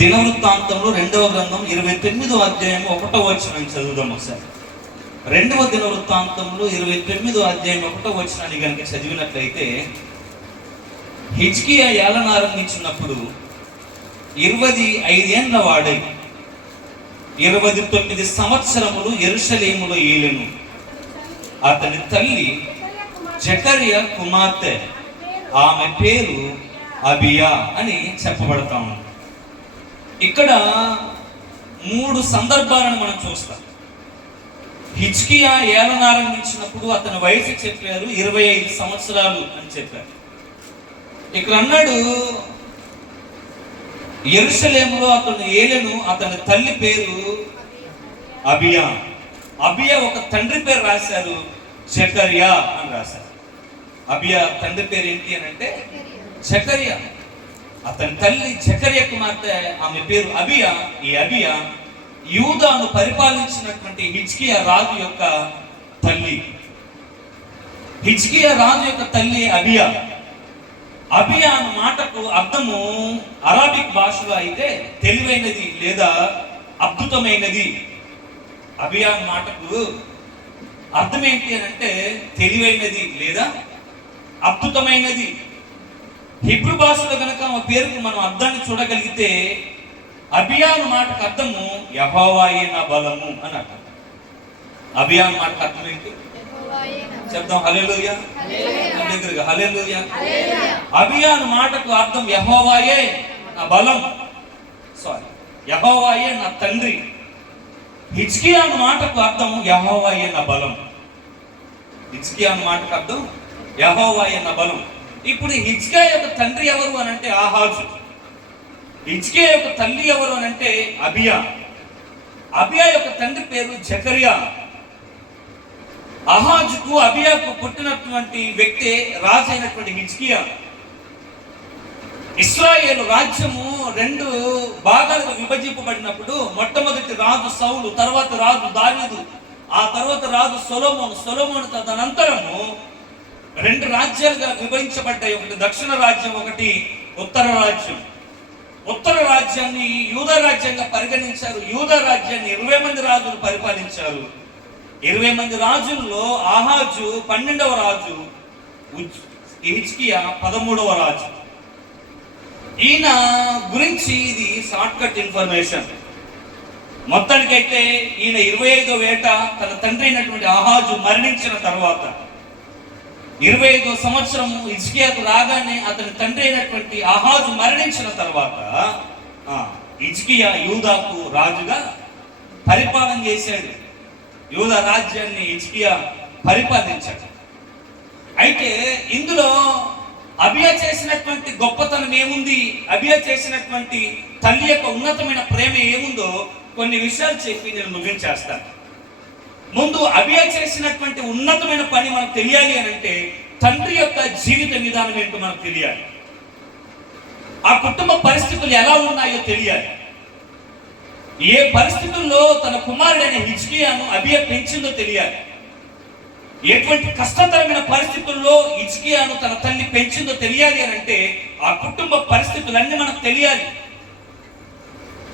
దినవృత్తాంతంలో 2వ గ్రంథం 29వ అధ్యాయం 1వ వచనం చదువుదాం ఒకసారి. 2వ దినవృత్తాంతంలో 29వ అధ్యాయం 1వ వచనాన్ని కనుక చదివినట్లయితే, హిజ్కియా ఏలన ఆరంభించినప్పుడు 25 ఏండ్ల వాడై 29 సంవత్సరములు యెరూషలేములో ఏలెను. అతని తల్లి జకర్యా కుమార్తె, ఆమె పేరు అబియా అని చెప్పబడతా ఉంది. ఇక్కడ 3 సందర్భాలను మనం చూస్తాం. హిజ్కియా ఏలన ఆరంభించినప్పుడు అతని వయసు చెప్పారు 25 సంవత్సరాలు అని చెప్పారు. ఇక్కడ అన్నాడు యెరూషలేములో అతను ఏలెను, అతని తల్లి పేరు అబియా. అబియా ఒక తండ్రి పేరు రాశారు, జకర్యా అని రాశారు. అబియా తండ్రి పేరు ఏంటి అని అంటే జకర్యా. అతని తల్లి జకర్యా కుమార్తె, ఆమె పేరు అబియా. ఈ అబియా యూదాను పరిపాలించినటువంటి హిజ్కియా రాజు యొక్క తల్లి. హిజ్కియా రాజు యొక్క తల్లి అబియా. అబియా అన్న మాటకు అర్థము అరాబిక్ భాషలో అయితే తెలివైనది లేదా అద్భుతమైనది. అబియా అన్న మాటకు అర్థం ఏంటి అని అంటే తెలివైనది లేదా అద్భుతమైనది. హిబ్రూ భాషలో కనుక ఆ పేరుకు మనం అర్థాన్ని చూడగలిగితే, అబియా అన్న మాటకు అర్థము యెహోవాయే నా బలము అని అర్థం. అబియా అన్న మాటకు అర్థం ఏంటి చెప్దాం? హల్లెలూయా. దగ్గరగా హల్లెలూయా. అబియా అన్న మాటకు అర్థం యెహోవాయే నా బలం, యెహోవాయే నా తండ్రి. హిజ్కియా అన్న మాటకు అర్థం యెహోవాయే నా బలం. హిజ్కియా అన్న మాటకు అర్థం యెహోవాయే నా బలం. ఇప్పుడు హిజ్కియా యొక్క తండ్రి ఎవరు అని అంటే ఆహాజు. హిజ్కియా యొక్క తల్లి ఎవరు అని అంటే అబియా. అబియా యొక్క తండ్రి పేరు జకర్యా. ఆహాజుకు అబియాకు పుట్టినటువంటి వ్యక్తి రాజు అయినటువంటి హిజ్కియా. ఇశ్రాయేలు రాజ్యము 2 భాగాలుగా విభజింపబడినప్పుడు మొట్టమొదటి రాజు సౌలు, తర్వాత రాజు దావీదు, ఆ తర్వాత రాజు సొలొమోను తదనంతరము 2 రాజ్యాలుగా విభజించబడ్డాయి. ఒకటి దక్షిణ రాజ్యం, ఒకటి ఉత్తర రాజ్యం. ఉత్తర రాజ్యాన్ని యూదా రాజ్యంగా పరిగణించారు. యూదా రాజ్యాన్ని 20 మంది రాజులు పరిపాలించారు. 20 మంది రాజుల్లో ఆహాజు 12వ రాజు, హిజ్కియా 13వ రాజు. ఈయన గురించి ఇది షార్ట్ కట్ ఇన్ఫర్మేషన్. మొత్తానికైతే ఈయన 25వ ఏట తన తండ్రి అయినటువంటి ఆహాజు మరణించిన తర్వాత 25వ సంవత్సరం హిజ్కియాకు రాగానే అతని తండ్రి అయినటువంటి ఆహాజు మరణించిన తర్వాత హిజ్కియా యూదాకు రాజుగా పరిపాలన చేశాడు. యూదా రాజ్యాన్ని హిజ్కియా పరిపాలించాడు. అయితే ఇందులో అబియా చేసినటువంటి గొప్పతనం ఏముంది, అబియా చేసినటువంటి తల్లి యొక్క ఉన్నతమైన ప్రేమ ఏముందో కొన్ని విషయాలు చెప్పి నేను ముగించేస్తాను. ముందు అబియా చేసినటువంటి ఉన్నతమైన పని మనకు తెలియాలి అని అంటే తండ్రి యొక్క జీవిత విధానం ఏంటో మనకు తెలియాలి. ఆ కుటుంబ పరిస్థితులు ఎలా ఉన్నాయో తెలియాలి. ఏ పరిస్థితుల్లో తన కుమారుడైన హిజ్కియాను అబియా పెంచిందో తెలియాలి. ఎటువంటి కష్టతరమైన పరిస్థితుల్లో హిజ్కియాను తన తల్లి పెంచిందో తెలియాలి అని అంటే ఆ కుటుంబ పరిస్థితులన్నీ మనకు తెలియాలి.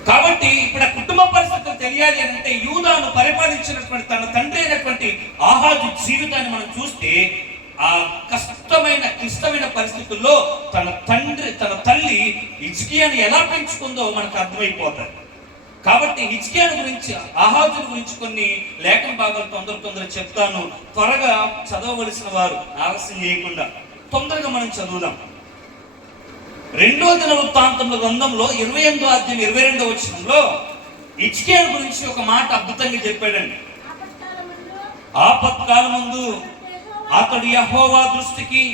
కాబట్టి ఇప్పుడు ఆ కుటుంబ పరిస్థితులు తెలియాలి అని అంటే యూదాను పరిపాలించినటువంటి తన తండ్రి అయినటువంటి ఆహాజు జీవితాన్ని మనం చూస్తే ఆ కష్టమైన క్లిష్టమైన పరిస్థితుల్లో తన తల్లి హిజ్కియాను ఎలా పెంచుకుందో మనకు అర్థమైపోతుంది. కాబట్టి హిజ్కియాను గురించి, ఆహాజు గురించి కొన్ని లేఖన భాగాలు తొందర చెప్తాను. త్వరగా చదవవలసిన వారు ఆలస్యం చేయకుండా తొందరగా మనం చదువుదాం. 2వ దినవృత్తాంతంలో గ్రంథంలో 28వ అధ్యాయం 22వ వచనంలో హిజ్కియా గురించి ఒక మాట అద్భుతంగా చెప్పాడండి. ఆపత్కాలమందు అతడు యెహోవా దృష్టికి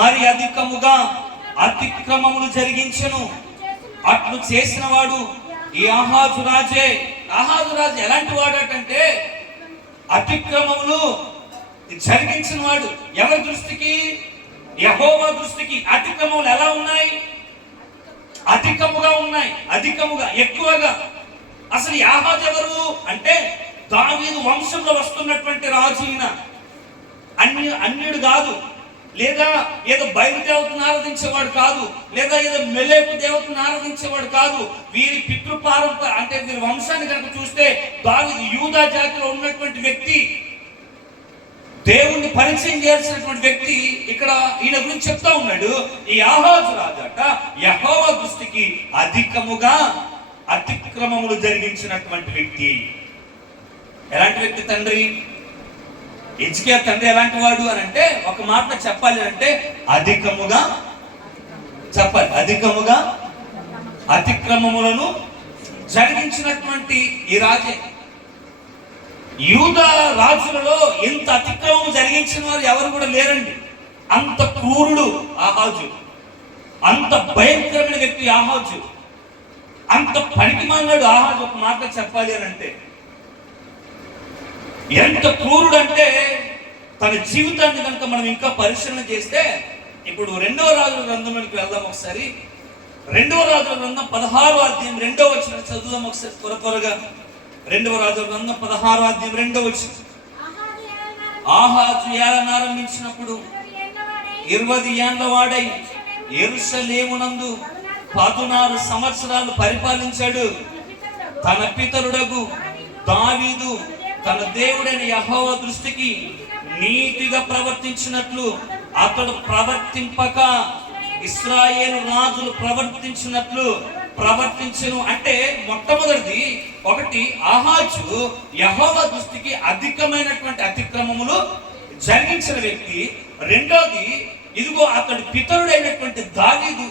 మరి అధికముగా అతిక్రమములు జరిగించెను. అట్లు చేసిన వాడు ఈ ఆహాజు రాజే. ఆహాజు రాజు ఎలాంటి వాడటంటే అతిక్రమములు జరిగించిన వాడు. ఎవరి దృష్టికి? యెహోవా దృష్టికి. అతిక్రమములు ఎలా ఉన్నాయి? అధికముగా ఉన్నాయి, అధికముగా, ఎక్కువగా. అసలు ఆహాజు ఎవరు అంటే దావీదు వంశంలో వస్తున్నటువంటి రాజు. ఈయన అన్యుడు కాదు. లేదా ఏదో బయలుదేవతను ఆరాధించేవాడు కాదు, లేదా ఏదో మెలేపు దేవతను ఆరాధించేవాడు కాదు. వీరి పితృపారంపర్య అంటే వీరి వంశాన్ని కనుక చూస్తే దావీదు యూదా జాతిలో ఉన్నటువంటి వ్యక్తి, దేవుణ్ణి పరిచయం చేయాల్సినటువంటి వ్యక్తి. ఇక్కడ ఈయన గురించి చెప్తా ఉన్నాడు, ఈ ఆహాజు రాజట యెహోవా దృష్టికి అధికముగా అతిక్రమములు జరిగించినటువంటి వ్యక్తి. ఎలాంటి వ్యక్తి తండ్రి? హిజ్కియా తండ్రి ఎలాంటి వాడు అని అంటే, ఒక మాట చెప్పాలి అంటే అధికముగా చెప్పాలి, అధికముగా అతిక్రమములను జరిగించినటువంటి ఈ రాజే. యూదా రాజులలో ఇంత అతిక్రమం జరిగించిన వారు ఎవరు కూడా లేరండి. అంత క్రూరుడు ఆహాజు, అంత భయంకరమైన వ్యక్తి ఆహాజు, అంత పనికిమాలినాడు ఆహాజు. ఒక మాట చెప్పాలి అని అంటే ఎంత క్రూరుడు అంటే, తన జీవితాన్ని కనుక మనం ఇంకా పరిశీలన చేస్తే, ఇప్పుడు 2వ రాజుల గ్రంథంలోకి వెళ్దాం ఒకసారి. 2వ రాజుల గ్రంథం 16వ అధ్యాయం 2వ వచనం చదువుదాం ఒకసారి త్వరగా. 2వ రాజుల గ్రంథం 16వ అధ్యాయం 2వ వచనం. ఆహాజు ఏలనారంభించినప్పుడు 20 ఏండ్ల వాడై యెరూషలేమునందు 16 సంవత్సరాలు పరిపాలించాడు. తన పితరుడగు దావీదు తన దేవుడైన యెహోవా దృష్టికి నీతిగా ప్రవర్తించినట్లు అతడు ప్రవర్తింపక ఇశ్రాయేలు రాజులు ప్రవర్తించినట్లు ప్రవర్తించును. అంటే మొట్టమొదటిది ఒకటి, ఆహాజు యెహోవా దృష్టికి అధికమైనటువంటి అతిక్రమములు జరిగించిన వ్యక్తి. రెండోది, ఇదిగో అతడి పితరుడైనటువంటి దావీదు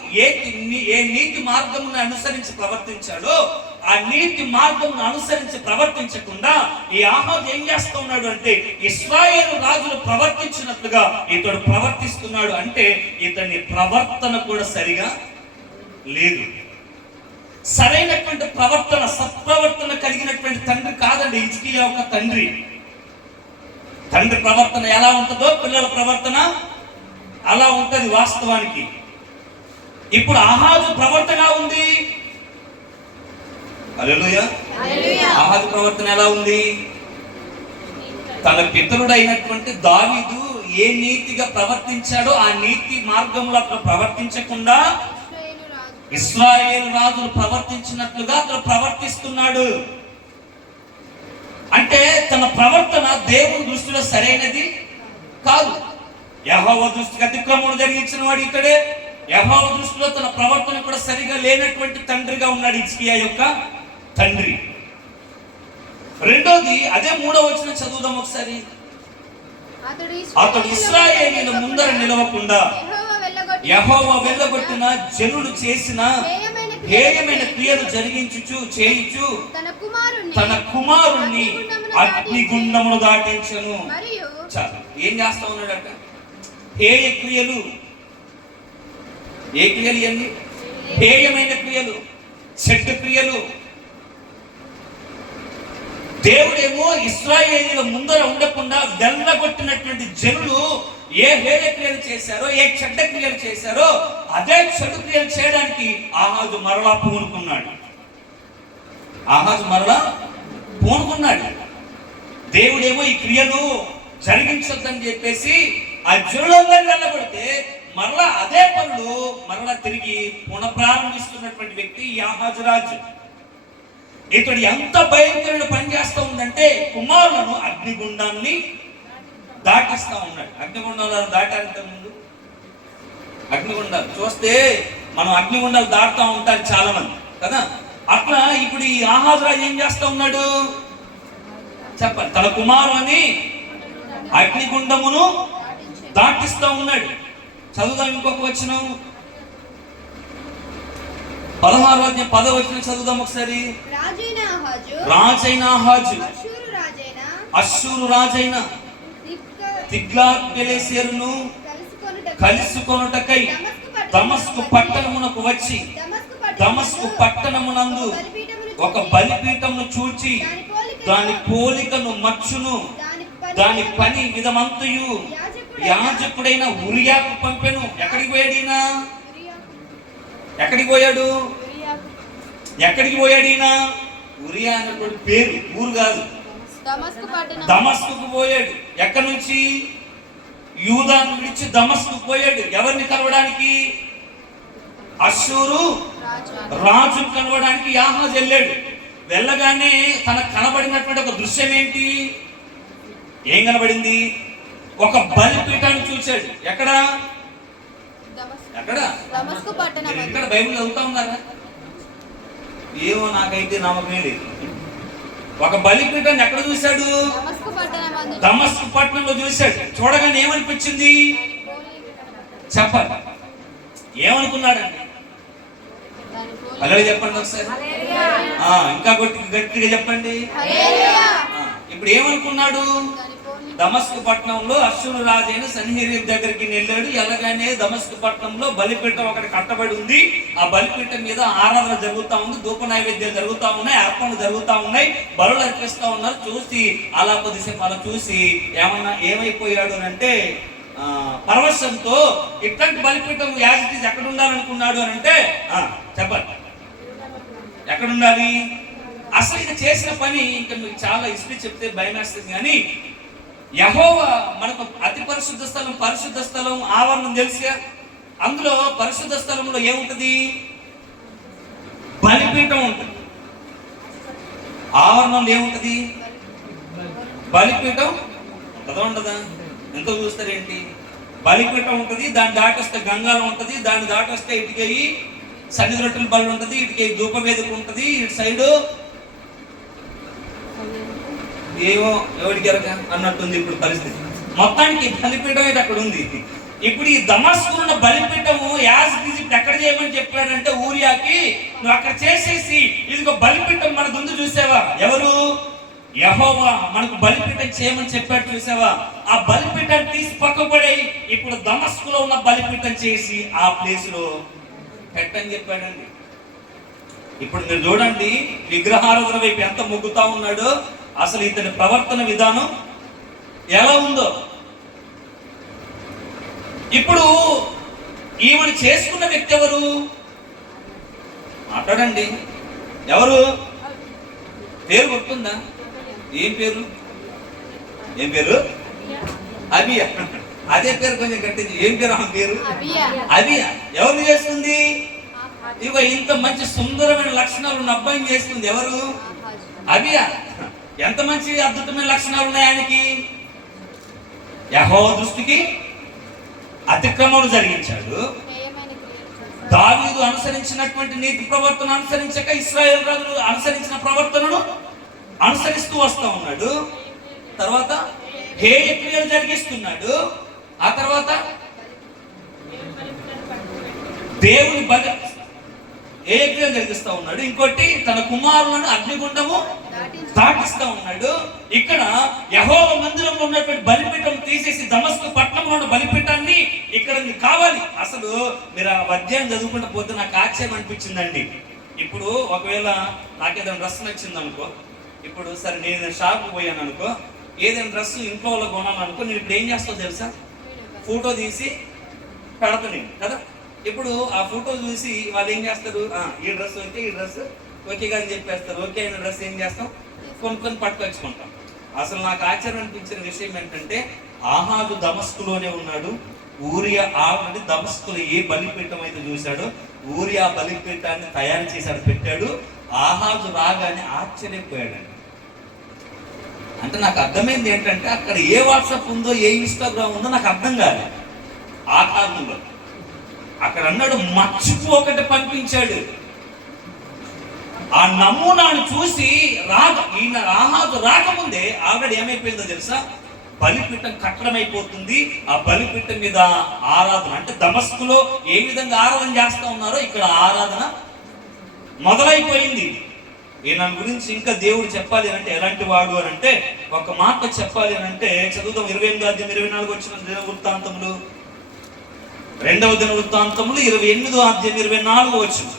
ఏ నీతి మార్గమును అనుసరించి ప్రవర్తించాడో ఆ నీతి మార్గమును అనుసరించి ప్రవర్తించకుండా ఈ ఆహాజు ఏం చేస్తూ ఉన్నాడు అంటే, ఇశ్రాయేలు రాజులు ప్రవర్తించినట్లుగా ఇతడు ప్రవర్తిస్తున్నాడు. అంటే ఇతని ప్రవర్తన కూడా సరిగా లేదు. సరైనటువంటి ప్రవర్తన, సత్ప్రవర్తన కలిగినటువంటి తండ్రి కాదండి హిజ్కియా యొక్క తండ్రి. తండ్రి ప్రవర్తన ఎలా ఉంటుందో పిల్లల ప్రవర్తన అలా ఉంటది వాస్తవానికి. ఇప్పుడు ఆహాజు ప్రవర్తన ఉంది. హల్లెలూయా. ఆహాజు ప్రవర్తన ఎలా ఉంది? తన పితరుడైనటువంటి దావీదు ఏ నీతిగా ప్రవర్తించాడో ఆ నీతి మార్గంలో అతను ప్రవర్తించకుండా ఇశ్రాయేలు రాజులు ప్రవర్తించినట్లుగా అతను ప్రవర్తిస్తున్నాడు. అంటే తన ప్రవర్తన దేవుని దృష్టిలో సరైనది కాదు. యెహోవా దృష్టికి అతిక్రమం జరిగించిన వాడు ఇతడే. యెహోవా దృష్టిలో తన ప్రవర్తన కూడా సరిగా లేనటువంటి తండ్రిగా ఉన్నాడు హిజ్కియా యొక్క తండ్రి. రెండోది, అదే 3వ వచనం చదువుదాం ఒకసారి. అతడు ఇశ్రాయేలీయుల ముందర నిలవకుండా యెహోవా వెళ్ళగొట్టిన జనులు చేసిన హేయమైన క్రియలు చేయుచు తన కుమారుణ్ణి అగ్నిగుండమును దాటించను. చాలు. ఏం చేస్తా ఉన్నాడట? హేయ క్రియలు. ఏ క్రియలు ఇవన్నీ? హేయమైన క్రియలు, చెడ్డ క్రియలు. దేవుడేమో ఇశ్రాయేలీయుల ముందర ఉండకుండా వెళ్ళగొట్టినటువంటి జనులు ఏ హేయ క్రియలు చేశారో, ఏ చెడ్డ క్రియలు చేశారో అదే చెడు క్రియలు చేయడానికి ఆహాజు మరలా పూనుకున్నాడు. ఆహాజు మరలా పూనుకున్నాడు. దేవుడేమో ఈ క్రియలు జరిగించొద్దని చెప్పేసి ఆ జనులందరినీ వెళ్ళగొడితే మరలా అదే పనులు మరలా తిరిగి పునఃప్రారంభిస్తున్నటువంటి వ్యక్తి ఈ ఆహాజు రాజు. ఇతడు ఎంత భయంకరమైన పని చేస్తూ ఉందంటే, కుమారులను అగ్నిగుండాన్ని దాటిస్తా ఉన్నాడు. అగ్నిగుండాలను దాటారంత ముందు అగ్నిగుండాలు చూస్తే మనం అగ్నిగుండాలు దాటుతూ ఉంటారు చాలా మంది కదా. అట్లా ఇప్పుడు ఈ ఆహాజు రాజు ఏం చేస్తా ఉన్నాడు చెప్పండి? తన కుమారుని అగ్నిగుండమును దాటిస్తా ఉన్నాడు. చదువుదాం ఇంకొక వచనం. 16వ అధ్యాయం 10వ వచనం చదువుదాం ఒకసారి. రాజైన ఆహాజు అష్షూరు రాజైన తిగ్లత్-పిలేసెరును కలుసుకొనుటకై దమస్కు పట్టణమునకు వచ్చి దమస్కు పట్టణమునందు ఒక బలిపీఠమును చూచి దాని పోలికను మచ్చును దాని పని విధమంతయు యాజకుడైన ఉరియాకు పంపెను. ఎక్కడికి పోయాడు ఈయన? ఎక్కడికి పోయాడు? ఎక్కడికి పోయాడు ఈయన? ఉరియా అన్నటువంటి పేరు, ఊరు కాదు, దమస్కుకు పోయాడు. ఎక్కడి నుంచి? యూదాను విడిచి దమస్కు పోయాడు. ఎవరిని కలవడానికి? అష్షూరు రాజును కలవడానికి యాహాజు వెళ్ళాడు. వెళ్ళగానే తనకు కనబడినటువంటి ఒక దృశ్యం ఏంటి? ఏం కనబడింది? ఒక బలిపీఠాన్ని చూశాడు. ఎక్కడ? ఇక్కడ బైబిల్ చదువుతా ఉన్నారా? ఏమో నాకైతే నమ్మకమే లేదు. ఒక బలిపీఠాన్ని ఎక్కడ చూశాడు? దమస్కు పట్టణంలో చూశాడు. చూడగానే ఏమనిపించింది? చెప్పాలి. ఏమనుకున్నాడండి? అలాగే చెప్పండి ఒకసారి. ఇంకా గట్టిగా చెప్పండి. ఇప్పుడు ఏమనుకున్నాడు? దమస్కు పట్టణంలో అష్షూరు రాజైన సన్హెరీబు దగ్గరికి వెళ్ళాడు. వెళ్ళగానే దమస్కు పట్టణంలో బలిపీఠం ఒకటి కట్టబడి ఉంది. ఆ బలిపీఠం మీద ఆరాధన జరుగుతూ ఉంది, ధూప నైవేద్యాలు జరుగుతూ ఉన్నాయి, అర్పణలు జరుగుతూ ఉన్నాయి, బలులు అర్పిస్తూ ఉన్నారు. చూసి అలా కొద్దిసేపు అలా చూసి ఏమైపోయాడు అంటే పరవశంతో ఇట్లాంటి బలిపీఠం యాజిటీస్ ఎక్కడ ఉండాలనుకున్నాడు అని అంటే చెప్పండి, ఎక్కడుండాలి? అసలు ఇది చేసిన పని ఇంకా మీకు చాలా హిస్టరీ చెప్తే భయం వేస్తుంది. కానీ యెహోవా మనకు అతి పరిశుద్ధ స్థలం, పరిశుద్ధ స్థలం ఆవరణం తెలుసుగా. అందులో పరిశుద్ధ స్థలంలో ఏముంటది? బలిపీఠం ఉంటుంది. ఆవరణంలో ఏముంటది? బలిపీఠం కదా, ఉండదా? ఎంత చూస్తారేంటి? బలిపీఠం ఉంటుంది, దాన్ని దాటొస్తే గంగాలం ఉంటుంది, దాన్ని దాటొస్తే ఇటుకయ్యి సన్నిధి రొట్టెల బలి ఉంటుంది, ఇటుకయ్యి ధూపవేదిక ఉంటుంది, ఇటు సైడు ఏమో ఎవరికి ఎరగ అన్నట్టుంది ఇప్పుడు పరిస్థితి. మొత్తానికి బలిపీఠం అయితే అక్కడ ఉంది. ఇప్పుడు ఈ దమస్కు ఉన్న బలిపీఠము యాజిటీస్ ఎక్కడ చేయమని చెప్పాడంటే ఊరియాకి, నువ్వు అక్కడ చేసేసి ఇదిగో బలిపీఠం మనకు ఉంది చూసావా? ఎవరు? యెహోవా మనకు బలిపీఠం చేయమని చెప్పాడు చూసావా? ఆ బలిపీఠం తీసి పక్కపడి ఇప్పుడు దమస్కులో ఉన్న బలిపీఠం చేసి ఆ ప్లేస్ లో పెట్టని చెప్పాడండి. ఇప్పుడు మీరు చూడండి, విగ్రహారాధన వైపు ఎంత మొగ్గుతా ఉన్నాడో. అసలు ఇతని ప్రవర్తన విధానం ఎలా ఉందో. ఇప్పుడు ఈమెను చేసుకున్న వ్యక్తి ఎవరు? మాట్లాడండి. ఎవరు? పేరు గుర్తుందా? ఏం పేరు? ఏం పేరు? అబియా. అదే పేరు కొంచెం గట్టింది. ఏం పేరు ఆమె పేరు? అబియా. ఎవరిని చేస్తుంది? ఇగో ఇంత మంచి సుందరమైన లక్షణాలు ఉన్న అబ్బాయిని చేస్తుంది. ఎవరు? అబియా. ఎంత మంచి అద్భుతమైన లక్షణాలు ఉన్నాయి ఆయనకి. యెహోవా దృష్టికి అతిక్రమణలు జరిగించాడు. దావీదు అనుసరించినటువంటి నీతి ప్రవర్తన అనుసరించక ఇశ్రాయేలు రాజులు అనుసరించిన ప్రవర్తనను అనుసరిస్తూ వస్తూ ఉన్నాడు. తర్వాత హేయ క్రియలు జరిగిస్తున్నాడు. ఆ తర్వాత దేవుని బలి ఏ క్రియలు జరిగిస్తూ ఉన్నాడు. ఇంకోటి తన కుమారులను అగ్నిగుండము దాటిస్తూ ఉన్నాడు. ఇక్కడ యెహోవా మందిరంలో ఉన్నటువంటి బలిపీఠం తీసేసి దమస్కు పట్టణంలో ఉన్న బలిపీఠాన్ని ఇక్కడ కావాలి. అసలు మీరు ఆ అధ్యాయం చదువుకుంటూ పోతే నాకు ఆశ్చర్యం అనిపించిందండి. ఇప్పుడు ఒకవేళ నాకేదైనా డ్రెస్ నచ్చింది అనుకో, ఇప్పుడు సరే నేను షాప్కి పోయాను అనుకో, ఏదైనా డ్రెస్ ఇంట్లో వాళ్ళ కొనాలనుకో, నేను ఇప్పుడు ఏం చేస్తావు తెలుసా? ఫోటో తీసి పెడతాను కదా. ఇప్పుడు ఆ ఫోటో చూసి వాళ్ళు ఏం చేస్తారు? ఈ డ్రెస్ ఓకే, ఈ డ్రెస్ ఓకేగా అని చెప్పేస్తారు. ఓకే అయిన డ్రెస్ ఏం చేస్తాం? కొనుక్కొని పట్టుకొచ్చుకుంటాం. అసలు నాకు ఆశ్చర్యం అనిపించిన విషయం ఏంటంటే ఆహాజు దమస్కులోనే ఉన్నాడు. ఊరియా ఆల్రెడీ దమస్కులో ఏ బలిపీఠం అయితే చూశాడో ఊరియా బలిపీఠాన్ని తయారు చేశాడు, పెట్టాడు. ఆహాజు రాగానే ఆశ్చర్యపోయాడండి. అంటే నాకు అర్థమైంది ఏంటంటే అక్కడ ఏ వాట్సాప్ ఉందో, ఏ ఇన్స్టాగ్రామ్ ఉందో నాకు అర్థం కాలేదు. ఆ కారణంలో అక్కడ అన్నాడు మర్చిపోకటి పంపించాడు. ఆ నమూనాను చూసి ఈయన ఆహాజు రాకముందే ఆల్రెడీ ఏమైపోయిందో తెలుసా? బలిపీఠం కట్టడమైపోతుంది. ఆ బలిపీఠం మీద ఆరాధన, అంటే దమస్కులో ఏ విధంగా ఆరాధన చేస్తా ఉన్నారో ఇక్కడ ఆరాధన మొదలైపోయింది. ఈయన గురించి ఇంకా దేవుడు చెప్పాలి అంటే ఎలాంటి వాడు అని అంటే ఒక మాట చెప్పాలి అని అంటే చదువుతాం. 28-24 వచ్చిన దినవృత్తాంతములు, 2వ దినవృత్తాంతములు 28-24 వచ్చిన.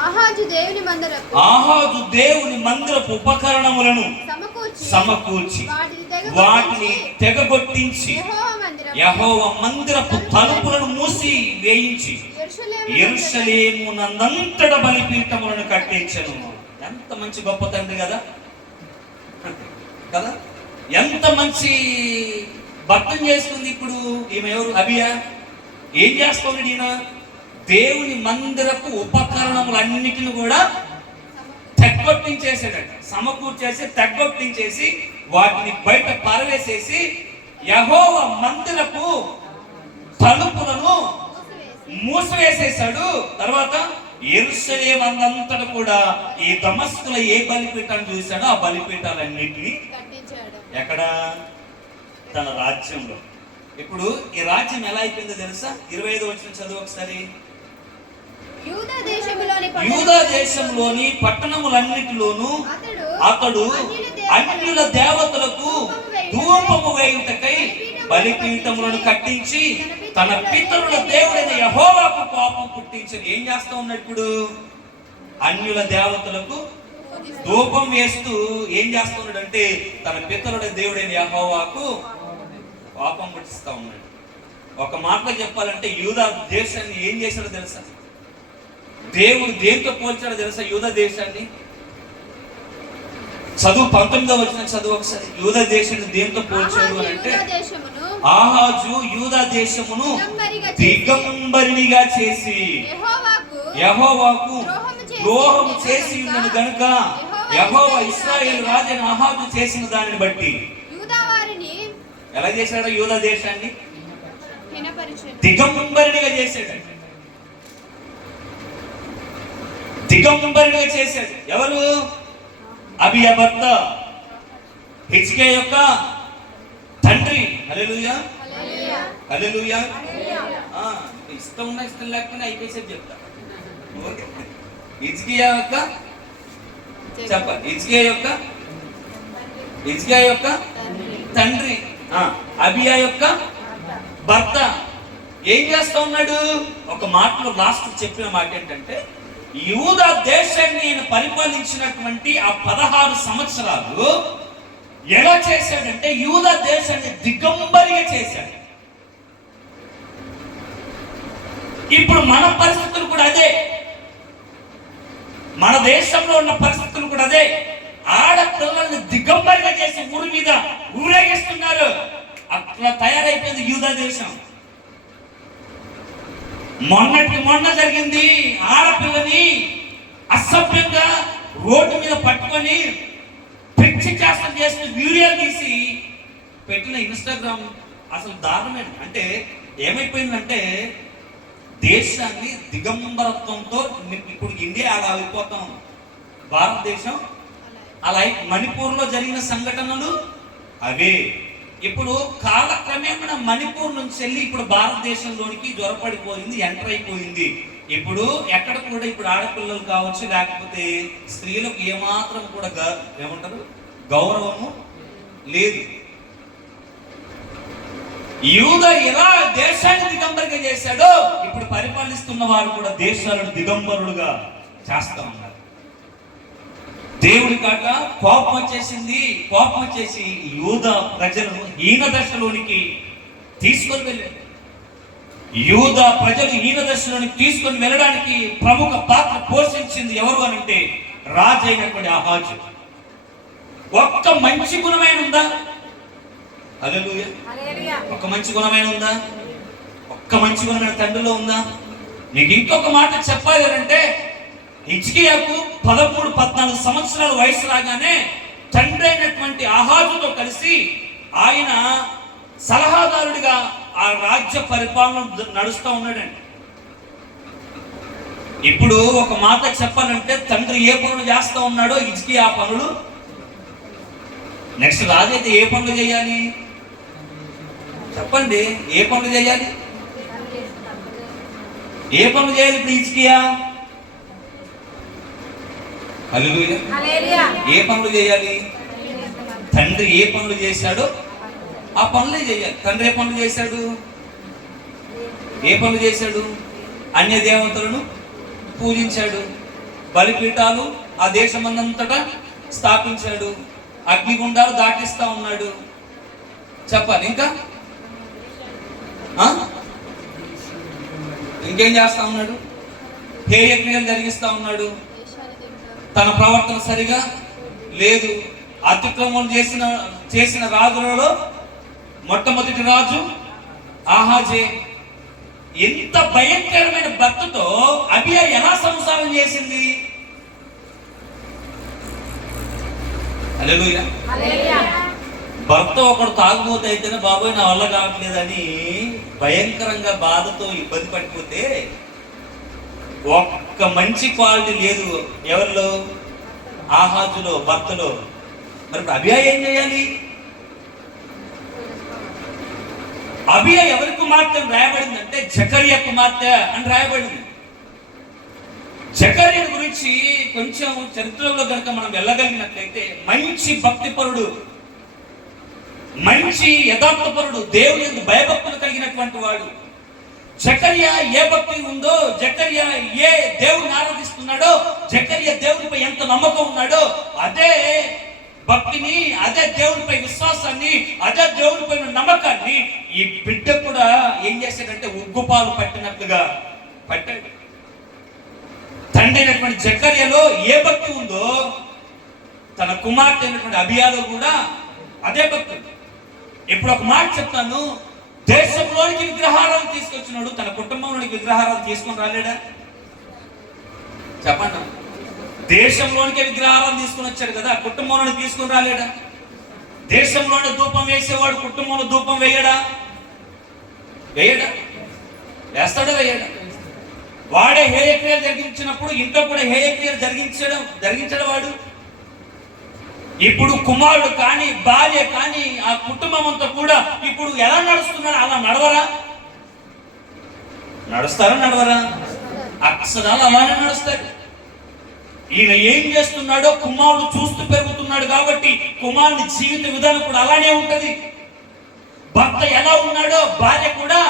ఆహాజు దేవుని మందిరపు ఉపకరణములను సమకూర్చి వాటిని తెగగొట్టించి యెహోవా మందిరపు తలుపులను మూసి వేయించి యెరూషలేము నందంతట బలిపీఠములను కట్టించెను. ఎంత మంచి గొప్ప తండ్రి కదా కదా. ఎంత మంచి భర్తను చేసుకుంది. ఇప్పుడు ఈమె ఎవరు? అబియా. ఏం చేస్తున్నాడు ఈయన? దేవుని మందిరపు ఉపకరణములన్నిటిని కూడా తెగ్గొట్టించేసాడట. సమకూర్చేసి తెగ్గొట్టించేసి వాటిని బయట పరవేసేసి యెహోవా మందిరపు తలుపులను మూసివేసేశాడు. తర్వాత యెరూషలేము అంతటా కూడా ఈ దమస్కులో ఏ బలిపీఠాన్ని చూశాడో ఆ బలిపీఠాలన్నింటినీ ఎక్కడ? తన రాజ్యంలో. ఇప్పుడు ఈ రాజ్యం ఎలా అయిపోయిందో తెలుసా? 25వ వచనం చదువు ఒకసారి. యూదా దేశంలోని పట్టణములన్నిటిలోనూ అతడు అన్యుల దేవతలకు ధూపము వేయుటకై బలిపీఠములను కట్టించి తన పితరుల దేవుడైన యెహోవాకు కోపం పుట్టించి ఏం చేస్తా ఉన్నాడు? ఇప్పుడు అన్యుల దేవతలకు ధూపం వేస్తూ ఏం చేస్తున్నాడు అంటే తన పితరుల దేవుడైన యెహోవాకు కోపం పుట్టిస్తా ఉన్నాడు. ఒక మాటలో చెప్పాలంటే యూదా దేశాన్ని ఏం చేశాడో తెలుసా? దేవుడు దేంతో పోల్చాడో తెలుసా యూదా దేశాన్ని? చదువు 19వ వచనం చదువు ఒకసారి. యూదా దేశాన్ని దేంతో పోల్చాడు అని అంటే ఆహాజు యూదా దేశమును దిగంబరినిగా చేసి యెహోవాకు ద్రోహము చేసి ఉన్నది గనుక యెహోవా ఇశ్రాయేలు రాజైన ఆహాజు చేసిన దానిని బట్టి ఎలా చేశాడో యూదా దేశాన్ని దిగంబరినిగా చేశాడు. దిగంబరినిగా చేశాడు. ఎవరు? అబియా భర్త, హిజ్కియా యొక్క తండ్రి. హల్లెలూయా హల్లెలూయా. ఇష్టం ఉన్నా ఇష్టం లేకపోయినా అయిపోయేసేపు చెప్తా. హిజ్కియా యొక్క చెప్పండి. హిజ్కియా యొక్క తండ్రి, అబియా యొక్క భర్త. ఏం చేస్తా ఉన్నాడు? ఒక మాటలో లాస్ట్ చెప్పిన మాట ఏంటంటే యూదా దేశాన్ని ఈయన పరిపాలించినటువంటి ఆ 16 సంవత్సరాలు ఎలా చేశాడంటే యూదా దేశాన్ని దిగంబరిగా చేశాడు. ఇప్పుడు మన పరిస్థితులు కూడా అదే. మన దేశంలో ఉన్న పరిస్థితులు కూడా అదే. ఆడపిల్లల్ని దిగంబరిగా చేసి ఊరి మీద ఊరేగిస్తున్నారు. అట్లా తయారైపోయింది యూదా దేశం. మొన్న జరిగింది. ఆడపిల్లని అసభ్యంగా రోడ్డు మీద పట్టుకొని పిచ్చి చేష్టం చేసిన వీడియోలు తీసి పెట్టిన ఇన్స్టాగ్రామ్ అసలు దారుణమైన. అంటే ఏమైపోయిందంటే దేశాన్ని దిగంబరత్వంతో ఇప్పుడు ఇండియా అలా అయిపోతాం. భారతదేశం అలా మణిపూర్లో జరిగిన సంఘటనలు అవే. ఇప్పుడు కాలక్రమేణా మణిపూర్ నుంచి వెళ్ళి ఇప్పుడు భారతదేశంలోనికి జ్వరపడిపోయింది, ఎంటర్ అయిపోయింది. ఇప్పుడు ఎక్కడ కూడా ఇప్పుడు ఆడపిల్లలు కావచ్చు, లేకపోతే స్త్రీలకు ఏమాత్రం కూడా ఏమంటారు గౌరవము లేదు. యూదా ఎలా దేశాన్ని దిగంబరిగా చేశాడో ఇప్పుడు పరిపాలిస్తున్న వారు కూడా దేశాలను దిగంబరులుగా చేస్తా ఉన్నారు. దేవుడి కాక కోపం వచ్చేసింది. కోపం వచ్చేసి యూదా ప్రజలను హీన దశలోనికి తీసుకొని వెళ్ళాడు. యూదా ప్రజలు హీన దశలోనికి తీసుకొని వెళ్ళడానికి ప్రముఖ పాత్ర పోషించింది ఎవరు అనంటే రాజు అయినటువంటి ఆహాజు. ఒక్క మంచి గుణమైన ఉందా? హల్లెలూయా. ఒక్క మంచి గుణమైన ఉందా? ఒక్క మంచి గుణమైన తండ్రిలో ఉందా? నీకు ఇంకొక మాట చెప్పాలి అంటే హిజ్కియాకు 13-14 సంవత్సరాల వయసు రాగానే తండ్రి అయినటువంటి ఆహాజుతో కలిసి ఆయన సలహాదారుడిగా ఆ రాజ్య పరిపాలన నడుస్తూ ఉన్నాడండి. ఇప్పుడు ఒక మాట చెప్పాలంటే తండ్రి ఏ పనులు చేస్తూ ఉన్నాడో హిజ్కియా ఆ పనులు. నెక్స్ట్ రాజు అయితే ఏ పనులు చేయాలి చెప్పండి? ఏ పనులు చేయాలి? ఏ పనులు చేయాలి ఇప్పుడు హిజ్కియా? హల్లెలూయా. ఏ పనులు చేయాలి? తండ్రి ఏ పనులు చేశాడో ఆ పనులే చేయాలి. తండ్రి ఏ పనులు చేశాడు? ఏ పనులు చేశాడు? అన్య దేవతలను పూజించాడు. బలిపీఠాలు ఆ దేశమంతటా స్థాపించాడు. అగ్నిగుండాలు దాటిస్తా ఉన్నాడు. చెప్పాలి ఇంకా ఇంకేం చేస్తా ఉన్నాడు? హేయక్రియలు జరిగిస్తా ఉన్నాడు. తన ప్రవర్తన సరిగా లేదు. అతిక్రమం చేసిన రాజులలో మొట్టమొదటి రాజు ఆహాజే. ఎంత భయంకరమైన భర్తతో అబియా ఎలా సంసారం చేసింది? హల్లెలూయా. భర్త ఒకడు తాగుబోతే అయితేనే బాబోయ్ నా వల్ల కావట్లేదని భయంకరంగా బాధతో ఇబ్బంది పడిపోతే ఒక్క మంచి క్వాలిటీ లేదు ఎవరిలో? ఆహాజులో, భర్తలో. మరి అబియా ఏం చేయాలి? అబియా ఎవరి కుమార్తె అని రాయబడిందంటే జకర్యా కుమార్తె అని రాయబడింది. జకర్యా గురించి కొంచెం చరిత్రలో కనుక మనం వెళ్ళగలిగినట్లయితే మంచి భక్తిపరుడు, మంచి యథార్థపరుడు, దేవుని యందు భయభక్తులు కలిగినటువంటి వాడు. జకర్యా ఏ భక్తి ఉందో, జకర్యా ఏ దేవుని ఆరాధిస్తున్నాడో, జకర్యా దేవునిపై ఎంత నమ్మకం ఉన్నాడో అదే భక్తిని, అదే దేవునిపై విశ్వాసాన్ని, అదే దేవునిపై నమ్మకాన్ని ఈ బిడ్డ కూడా ఏం చేశాడంటే ఉగ్గుపాలు పట్టినట్లుగా పట్టాడు. తండ్రి అయినటువంటి జకర్యాలో ఏ భక్తి ఉందో తన కుమార్తె అయినటువంటి అబియాలో కూడా అదే భక్తి. ఇప్పుడు ఒక మాట చెప్తాను, దేశంలోనికి విగ్రహారాలు తీసుకొచ్చినాడు, తన కుటుంబంలోనికి విగ్రహారాలు తీసుకొని రాలేడా? చెప్పండి. దేశంలోనికే విగ్రహారాలు తీసుకొని వచ్చాడు కదా, కుటుంబంలోని తీసుకొని రాలేడా? దేశంలోనే ధూపం వేసేవాడు కుటుంబంలో ధూపం వేయడా? వేయడా? వేస్తాడా? వేయడా? వాడే హేయక్రియలు జరిగించినప్పుడు ఇంట్లో కూడా హేయక్రియలు జరిగించడం వాడు. ఇప్పుడు కుమారుడు కానీ భార్య కానీ ఆ కుటుంబం అంతా కూడా ఇప్పుడు ఎలా నడుస్తున్నాడు? అలా నడవరా? నడుస్తారా? నడవరా? అక్షరాలు అలానే నడుస్తారు. ఈయన ఏం చేస్తున్నాడో కుమారుడు చూస్తూ పెరుగుతున్నాడు కాబట్టి కుమారుని జీవిత విధానం కూడా అలానే ఉంటది. భర్త ఎలా ఉన్నాడో భార్య కూడా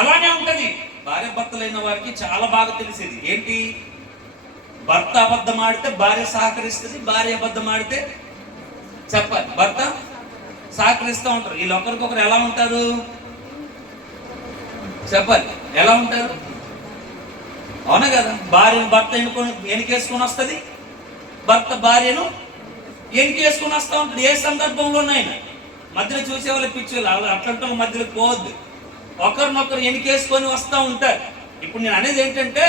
అలానే ఉంటది. భార్య భర్తలైన వారికి చాలా బాగా తెలిసేది ఏంటి? భర్త అబద్ధం ఆడితే భార్య సహకరిస్తుంది, భార్య అబద్ధం ఆడితే చెప్పాలి భర్త సహకరిస్తూ ఉంటారు. వీళ్ళు ఒకరికొకరు ఎలా ఉంటారు చెప్పాలి? ఎలా ఉంటారు? అవునా కదా? భార్యను భర్త ఎన్నికేసుకొని వస్తుంది, భర్త భార్యను ఎన్నికేసుకొని వస్తూ ఉంటాడు. ఏ సందర్భంలోనైనా మధ్యలో చూసే వాళ్ళ పిచ్చులు అట్లాంటి మధ్యలో పోవద్దు. ఒకరినొకరు ఎన్నికేసుకొని వస్తూ ఉంటారు. ఇప్పుడు నేను అనేది ఏంటంటే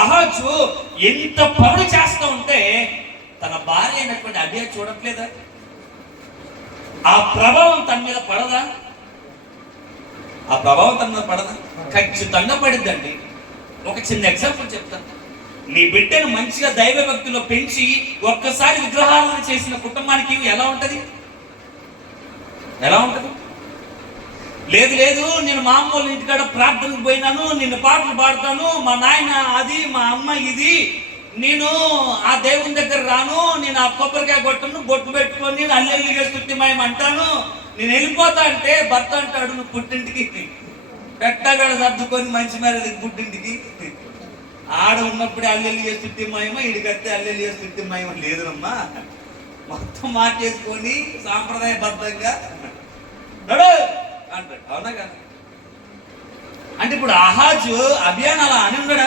అహాజు ఎంత పనులు చేస్తూ ఉంటే తన భార్య అయినటువంటి అబియా చూడట్లేదా? ఆ ప్రభావం తన మీద పడదా? ఆ ప్రభావం తన మీద పడదా? ఖచ్చితంగా పడిద్దండి. ఒక చిన్న ఎగ్జాంపుల్ చెప్తాను. నీ బిడ్డను మంచిగా దైవ భక్తిలో పెంచి ఒక్కసారి విగ్రహాలను చేసిన కుటుంబానికి ఎలా ఉంటది? ఎలా ఉంటది? లేదు లేదు నేను మా అమ్మ వాళ్ళ ఇంటికాడ ప్రార్థనకు పోయినాను, నిన్ను పాటలు పాడతాను, మా నాయన అది, మా అమ్మ ఇది, నేను ఆ దేవుని దగ్గర రాను, నేను ఆ కొబ్బరికాయ కొట్టను, బొట్టు పెట్టుకొని నేను అల్లెల్లిగా స్తుతిమయం అంటాను, నేను వెళ్ళిపోతా అంటే భర్త అంటాడు నువ్వు పుట్టింటికి పెట్టగడ సర్దుకొని మంచి మేర పుట్టింటికి ఆడ ఉన్నప్పుడే అల్లెల్లిగా స్తుతిమయమా, ఇడికత్తే అల్లెల్లిగా స్తుతిమయం లేదునమ్మా, మొత్తం మార్చేసుకొని సాంప్రదాయబద్ధంగా అంటాడు. అవునా కదా? అంటే ఇప్పుడు అహాజు అభియాన్ అలా అని ఉన్నాడా?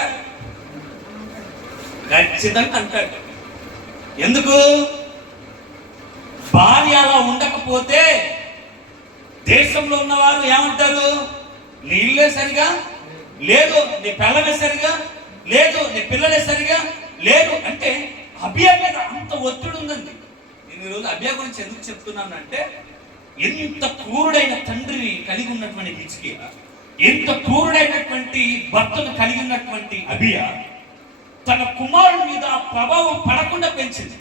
ఖచ్చితంగా అంటాడు. ఎందుకు? భార్య అలా ఉండకపోతే దేశంలో ఉన్నవారు ఏమంటారు? నీ ఇల్లే సరిగా లేదు, నీ పిల్లలే సరిగా లేదు, నీ పిల్లలే సరిగా లేదు అంటే అభియా మీద అంత ఒత్తిడి ఉందండి. నేను ఈరోజు అభియా గురించి ఎందుకు చెప్తున్నానంటే ఎంత క్రూరుడైన తండ్రిని కలిగి ఉన్నటువంటి హిజ్కియా, ఎంత క్రూరుడైనటువంటి భర్తను కలిగి ఉన్నటువంటి అబియా తన కుమారుడి మీద ప్రభావం పడకుండా పెంచింది.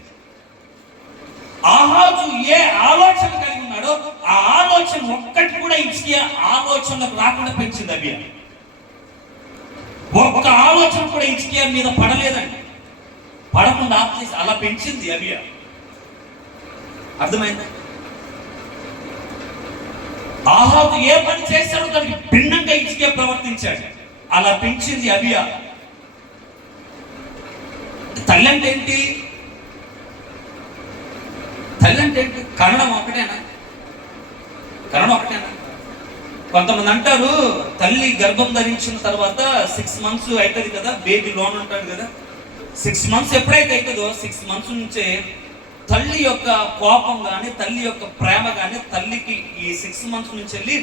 ఆహాజు ఏ ఆలోచన కలిగి ఉన్నాడో ఆ ఆలోచన ఒక్కటి కూడా హిజ్కియా ఆలోచనలకు రాకుండా పెంచింది అబియా. ఒక్క ఆలోచన కూడా హిజ్కియా మీద పడలేదండి, పడకుండా ఆపేసి అలా పెంచింది అబియా. అర్థమైందా? ఆహాబు ఏ పని చేస్తాడో దానికి భిన్నంగా హిజ్కియా ప్రవర్తించాడు. అలా పెంచింది అబియా. తల్లి అంటే ఏంటి? తల్లి అంటే ఏంటి? కరణం ఒకటేనా? కరణం ఒకటేనా? కొంతమంది అంటారు తల్లి గర్భం ధరించిన తర్వాత 6 months అవుతుంది కదా, బేబీ లోన్ ఉంటాడు కదా, 6 months ఎప్పుడైతే అవుతుందో 6 months నుంచే తల్లి యొక్క కోపం కానీ, తల్లి యొక్క ప్రేమ కానీ, తల్లికి ఈ 6 months నుంచి వెళ్ళి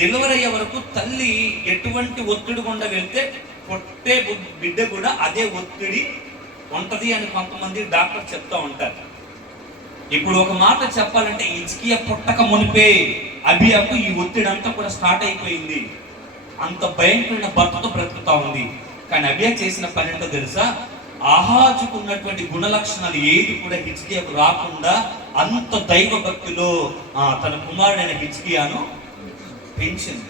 డెలివరీ అయ్యే వరకు తల్లి ఎటువంటి ఒత్తిడి గుండా వెళ్తే పుట్టే బిడ్డ కూడా అదే ఒత్తిడి ఉంటది అని కొంతమంది డాక్టర్ చెప్తా ఉంటారు. ఇప్పుడు ఒక మాట చెప్పాలంటే, హిజ్కియా పుట్టక మునిపే అబియాకు ఈ ఒత్తిడి అంతా కూడా స్టార్ట్ అయిపోయింది. అంత భయంకరమైన భర్తతో బ్రతుకుతా ఉంది. కానీ అబియా చేసిన పని ఏంటో తెలుసా? ఆహాజుకు ఉన్నటువంటి గుణ లక్షణాలు ఏది కూడా హిజ్కియాకు రాకుండా అంత దైవ భక్తిలో తన కుమారుడైన హిజ్కియాను పెంచింది.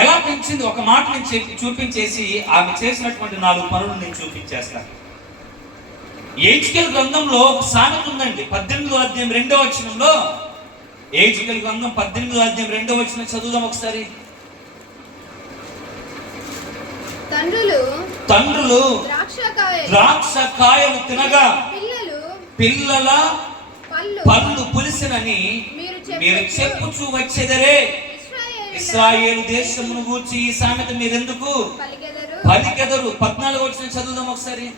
ఎలా పెంచింది? ఒక మాట నేను చూపించేసి ఆమె చేసినటువంటి 4 పనులు నేను చూపించేస్తాను. యెహెజ్కేలు గ్రంథంలో ఒక సామెత ఉందండి. 18వ అధ్యాయం 2వ వచనంలో, యెహెజ్కేలు గ్రంథం 18వ అధ్యాయం 2వ వచనం చదువుదాం ఒకసారి. తండ్రులు ద్రాక్ష కాయలు తినగా పిల్లల పళ్ళు పులిసినని మీరు చెప్పుచూ వచ్చేదరే. ఇశ్రాయేలు దేశమును గూర్చి ఈ సామెత మీరెందుకు పలికెదరు? 14వ వచనం చదువుదాం ఒకసారి.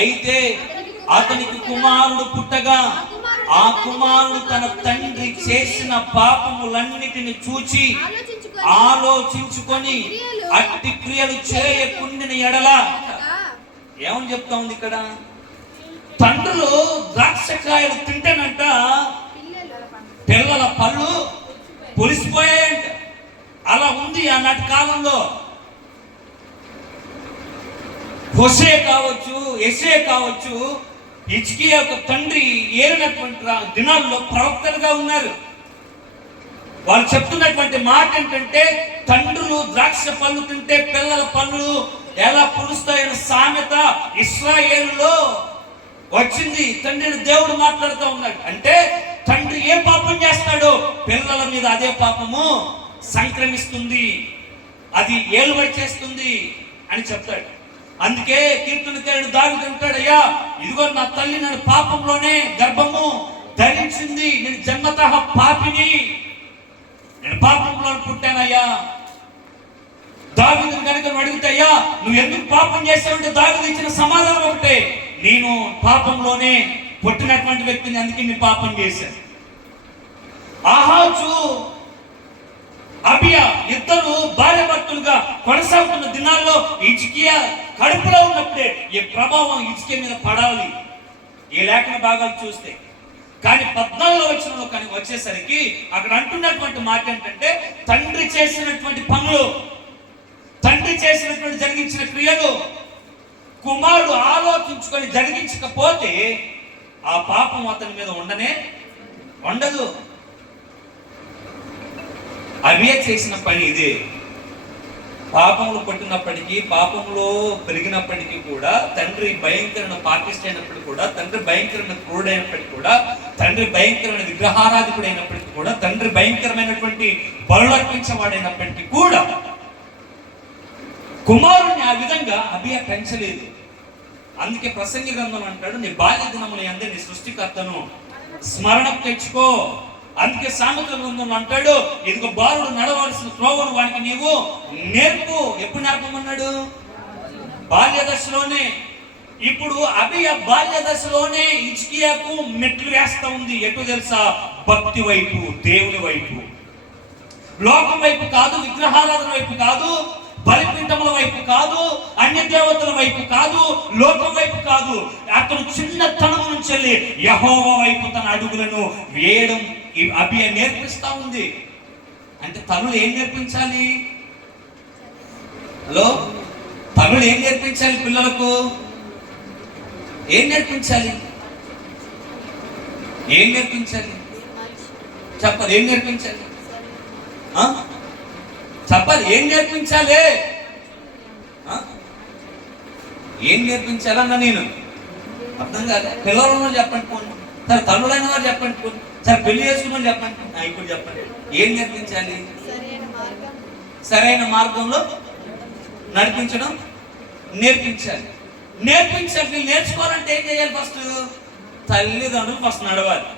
అయితే అతనికి కుమారుడు పుట్టగా ఆ కుమారుడు తన తండ్రి చేసిన పాపములన్నిటిని చూచి ఆలోచించుకొని అట్టి క్రియలు చేయకుండిన ఎడల, ఏమని చెప్తా ఉంది ఇక్కడ? తండ్రులు ద్రాక్షకాయలు తింటేనంట పిల్లల పళ్ళు పులిసిపోయాయంట. అలా ఉంది ఆనాటి కాలంలో. హోషే కావచ్చు, యెషయా కావచ్చు, హిజ్కియా యొక్క తండ్రి ఏరినటువంటి దినాల్లో ప్రవక్తలుగా ఉన్నారు. వాళ్ళు చెప్తున్నటువంటి మాట ఏంటంటే, తండ్రులు ద్రాక్ష పళ్ళు తింటే పిల్లల పళ్ళు ఎలా పులుస్తాయని సామెత ఇశ్రాయేలులో వచ్చింది. తండ్రిని దేవుడు మాట్లాడుతూ ఉన్నాడు. అంటే తండ్రి ఏ పాపం చేస్తాడో పిల్లల మీద అదే పాపము సంక్రమిస్తుంది, అది ఏలుబడి చేస్తుంది అని చెప్తాడు. అందుకే కీర్తనకారుడు దావీదు అంటాడు, అయ్యా ఇదిగో నా తల్లి నన్ను పాపంలోనే గర్భము ధరించింది, నేను జన్మతః పాపిని, నేను పాపంలో పుట్టానయ్యా. దావీదుని కనుక అడిగితే, అయ్యా నువ్వు ఎందుకు పాపం చేస్తావంటే దావీదు ఇచ్చిన సమాధానం ఒకటే, నేను పాపంలోనే పుట్టినటువంటి వ్యక్తిని, అందుకే నేను పాపం చేశాను. ఆహాజు అబియా ఇద్దరు భార్య భర్తలుగా కొనసాగుతున్న దినాల్లో హిజ్కియా కడుపులో ఉన్నప్పుడే ఈ ప్రభావం హిజ్కియా మీద పడాలి ఈ లేఖన భాగాలు చూస్తే. కానీ 14వ వచనంలో కానీ వచ్చేసరికి అక్కడ అంటున్నటువంటి మాట ఏంటంటే, తండ్రి చేసినటువంటి పనులు, తండ్రి చేసినటువంటి జరిగించిన క్రియలు కుమారుడు ఆలోచించుకొని జరిగించకపోతే ఆ పాపం అతని మీద ఉండదు. అబియా చేసిన పని ఇదే. పాపంలో పుట్టినప్పటికీ, పాపంలో పెరిగినప్పటికీ కూడా, తండ్రి భయంకరమైన పాపిష్టి అయినప్పటికీ కూడా, తండ్రి భయంకరమైన క్రూరుడైనప్పటికీ కూడా, తండ్రి భయంకరమైన విగ్రహారాధికుడు అయినప్పటికీ కూడా, తండ్రి భయంకరమైనటువంటి బలులర్పించేవాడైనప్పటికీ కూడా కుమారుణ్ణి ఆ విధంగా అబియా పెంచలేదు. అందుకే ప్రసంగి గ్రంథం అంటాడు, నీ బాల్య దినముల యందు నీ సృష్టికర్తను స్మరణకు తెచ్చుకో. అందుకే సామెతల గ్రంథంలో అంటాడు, ఇదిగో బాలుడు నడవలసిన త్రోవను వానికి నీవు నేర్పు. ఎప్పుడు నేర్పమన్నాడు? బాల్య దశలోనే. ఇప్పుడు అబియా బాల్య దశలోనే హిజ్కియాకు మెట్లు వేస్తా ఉంది. ఎటు తెలుసా? భక్తి వైపు, దేవుని వైపు, లోకం వైపు కాదు, విగ్రహారాధన వైపు కాదు, బలిపీఠముల వైపు కాదు, అన్య దేవతల వైపు కాదు, లోకం వైపు కాదు. అతను చిన్నతనం నుంచి వెళ్ళి యెహోవా వైపు తన అడుగులను వేయడం అబియా నేర్పిస్తా ఉంది. అంటే తనులు ఏం నేర్పించాలి? హలో, తనులు ఏం నేర్పించాలి? పిల్లలకు ఏం నేర్పించాలి? ఏం నేర్పించాలి? చెప్పాలి. ఏం నేర్పించాలి? చెప్పాలి. ఏం నేర్పించాలి? ఏం నేర్పించాలన్నా నేను అర్థం కాదు. పిల్లలు చెప్పండి పోనీ, సరే తల్లులైన వారు చెప్పండి పోనీ, సరే పెళ్లి చేసుకున్న చెప్పండి, ఇప్పుడు చెప్పండి. ఏం నేర్పించాలి? సరైన మార్గంలో నడిపించడం నేర్పించాలి. నేర్చుకోవాలంటే ఏం చేయాలి? ఫస్ట్ తల్లిదండ్రులు ఫస్ట్ నడవాలి.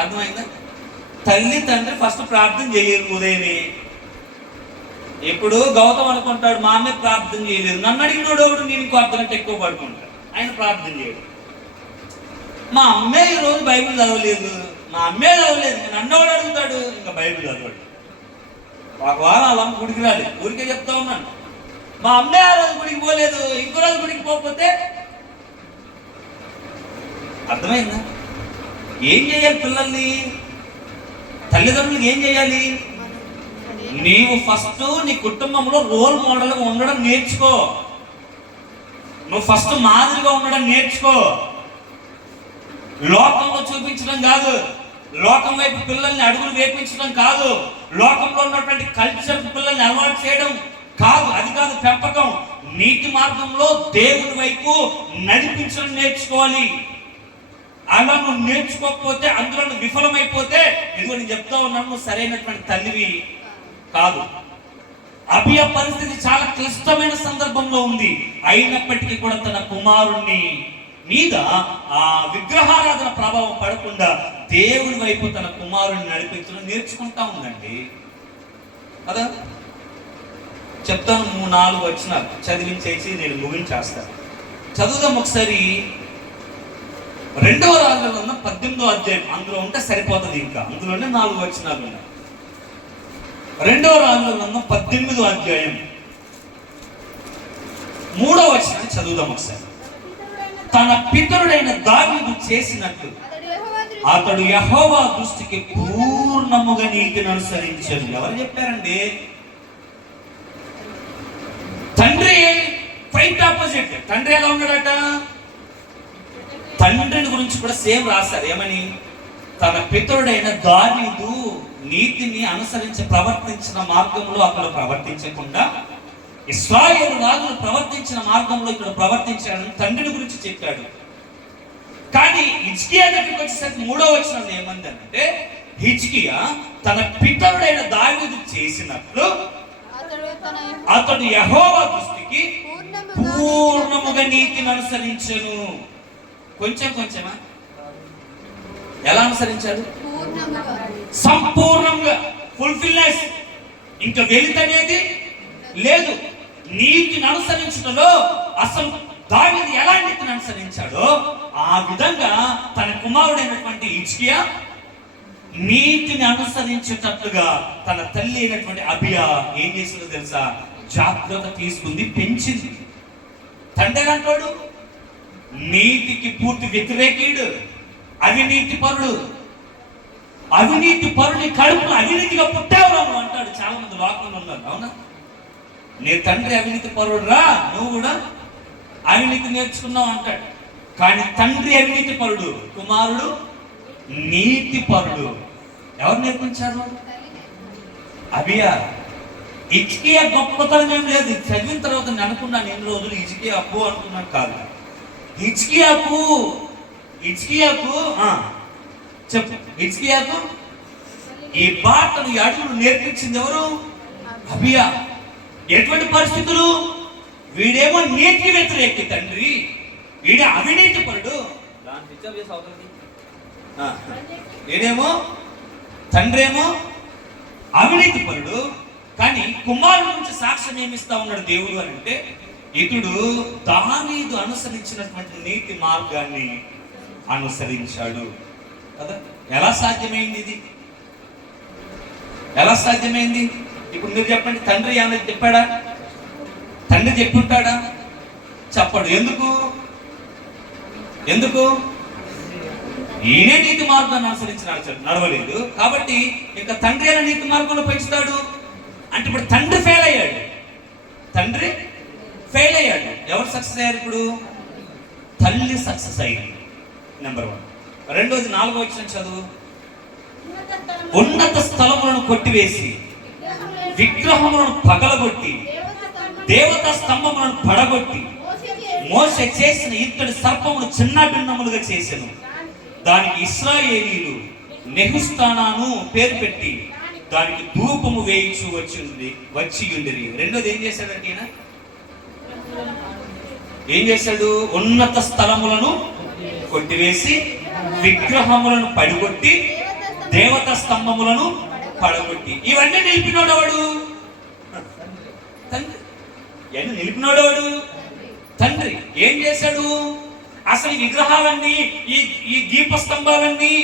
అర్థమైందా? తల్లి తండ్రి ఫస్ట్ ప్రార్థన చేయాలి ఉదయమే. ఇప్పుడు గౌతమ్ అనుకుంటాడు, మా అమ్మే ప్రార్థన చేయలేదు, నన్ను అడిగినోడు ఒకడు నేను ఇంకో అర్ధగంట ఎక్కువ పడుకుంటాడు, ఆయన ప్రార్థన చేయడు. మా అమ్మే ఈ రోజు బైబిల్ చదవలేదు, మా అమ్మే చదవలేదు, నన్ను ఎవడు అడుగుతాడు, ఇంకా బైబిల్ చదవడు. ఒక వారం అలా గుడికి రాలేదు, ఊరికే చెప్తా ఉన్నాను. మా అమ్మే ఆ రోజు గుడికి పోలేదు, ఇంకో రోజు గుడికి పోకపోతే అర్థమైందా? ఏం చేయాలి పిల్లల్ని? తల్లిదండ్రులు ఏం చేయాలి? నీవు ఫస్ట్ నీ కుటుంబంలో రోల్ మోడల్గా ఉండడం నేర్చుకో. నువ్వు ఫస్ట్ మాదిరిగా ఉండడం నేర్చుకో. లోకంలో చూపించడం కాదు, లోకం వైపు పిల్లల్ని అడుగులు వేపించడం కాదు, లోకంలో ఉన్నటువంటి కల్చర్ పిల్లల్ని అలవాటు చేయడం కాదు. అది కాదు పెంపకం. నీతి మార్గంలో దేవుని వైపు నడిపించడం నేర్చుకోవాలి. అలా నువ్వు నేర్చుకోకపోతే, అందులో నువ్వు విఫలమైపోతే, ఇదిగో నేను చెప్తా ఉన్నాను, నువ్వు సరైనటువంటి తల్లివి కాదు. అబియా పరిస్థితి చాలా క్లిష్టమైన సందర్భంలో ఉంది. అయినప్పటికీ కూడా తన కుమారుణ్ణి మీద ఆ విగ్రహారాధన ప్రభావం పడకుండా దేవుని వైపు తన కుమారుణ్ణి నడిపించడం నేర్చుకుంటా ఉందండి కదా. చెప్తాను, 3-4 వచనాలు చదివించేసి నేను ముగించేస్తాను. చదువుదాం ఒకసారి. 2వ రాజులలో 18వ అధ్యాయం, అందులో ఉంటే సరిపోతుంది. ఇంకా అందులోనే 4 వచనాలు ఉన్నాయి. 2వ రాజులలో 18వ అధ్యాయం 3వ వచనాన్ని చదువుదాం ఒకసారి. తన పితరుడైన దావీదు చేసినట్టు అతడు యెహోవా దృష్టికి పూర్ణముగా నీతిని అనుసరించాడు. ఎవరు చెప్పారండి? తండ్రి ఫైట్ ఆపోజిట్. తండ్రి ఎలా ఉన్నాడట? తండ్రిని గురించి కూడా సేమ్ రాశారు. ఏమని? తన పితరుడైన దావీదు నీతిని అనుసరించి ప్రవర్తించిన మార్గంలో అక్కడ ప్రవర్తించకుండా, ఇశ్రాయేలు రాజులు ప్రవర్తించిన మార్గంలో ఇక్కడ ప్రవర్తించాడని తండ్రిని గురించి చెప్పాడు. కానీ హిజ్కియా దగ్గరికి వచ్చేసరికి 3వ వచనంలో ఏమందంటే, హిజ్కియా తన పితరుడైన దావీదు చేసినట్లు అతడు యెహోవా దృష్టికి పూర్ణముగా నీతిని అనుసరించెను. కొంచెం కొంచెమా? ఎలా అనుసరించాడు? సంపూర్ణంగా, ఫుల్ఫిల్నెస్. ఇంకా వెలితనేది లేదు. నీతిని అనుసరించడంలో అసలు దావీదు ఎలా నీతిని అనుసరించాడో ఆ విధంగా తన కుమారుడైనటువంటి హిజ్కియా నీతిని అనుసరించేటట్లుగా తన తల్లి అయినటువంటి అబియా ఏం చేసిందో తెలుసా? జాగ్రత్త తీసుకుంది, పెంచింది. తండ్రి అంటాడు నీతికి పూర్తి వ్యతిరేకీడు, అవినీతి పరుడు. అవినీతి పరుని కడుపులో అవినీతిగా పుట్టావు అంటాడు. చాలా మంది లోకంలో ఉన్నారు. అవునా? నీ తండ్రి అవినీతి పరుడు రా, నువ్వు కూడా అవినీతి నేర్చుకున్నావు అంటాడు. కానీ తండ్రి అవినీతి పరుడు, కుమారుడు నీతి పరుడు. ఎవరు నేర్పించారు? అబియా. హిజ్కియా గొప్పతనం ఏం లేదు. చదివిన తర్వాత నేను అనుకున్నాను, ఎన్ని రోజులు హిజ్కియా అబ్బో అనుకున్నాను. కాదు, హిజ్కియాకు చెప్పు, హిజ్కియాకు ఈ బాటను, ఈ అడుగులు నేర్పించింది ఎవరు? అబియా. ఎటువంటి పరిస్థితులు? వీడేమో నీతి వ్యతిరేకి తండ్రి, వీడే అవినీతి పరుడు. వీడేమో తండ్రి ఏమో అవినీతి పరుడు. కానీ కుమారుడు నుంచి సాక్ష్యం ఏమిస్తా ఉన్నాడు దేవుడు అని అంటే, ఇతడు దావీదు అనుసరించినటువంటి నీతి మార్గాన్ని అనుసరించాడు కదా. ఎలా సాధ్యమైంది ఇది? ఎలా సాధ్యమైంది? ఇప్పుడు మీరు చెప్పండి, తండ్రి ఏమైనా చెప్పాడా? తండ్రి చెప్పుంటాడా? చెప్పడు. ఎందుకు? ఈయనే నీతి మార్గాన్ని అనుసరించి నడవలేదు కాబట్టి ఇంకా తండ్రి అయినా నీతి మార్గంలో పెంచుతాడు అంటే, ఇప్పుడు తండ్రి ఫెయిల్ అయ్యాడు. ఎవరు సక్సెస్ అయ్యారు? ఇప్పుడు తల్లి సక్సెస్ అయ్యింది. నెంబర్ 1. రెండోది 4వ వచనం చదువు. ఉన్నత స్థలములను కొట్టివేసి విగ్రహములను పగలగొట్టి దేవతా స్తంభములను పడగొట్టి మోసే చేసిన ఇత్తడి సర్పమును చిన్న భిన్నములుగా చేసెను. దానికి ఇశ్రాయేలీయులు నెహుస్తానాను పేరు పెట్టి దానికి ధూపము వేయించు వచ్చి ఉండిరి. రెండోది ఏం చేశాడంటే, ఏం చేశాడు? ఉన్నత స్థలములను కొట్టివేసి విగ్రహములను పడిగొట్టి దేవతా స్తంభములను పడగొట్టి. ఇవన్నీ నిలిపినోడవాడు తండ్రి. ఇవన్నీ నిలిపినోడవాడు తండ్రి. ఏం చేశాడు? అసలు ఈ విగ్రహాలన్నీ, ఈ దీప స్తంభాలన్నీ,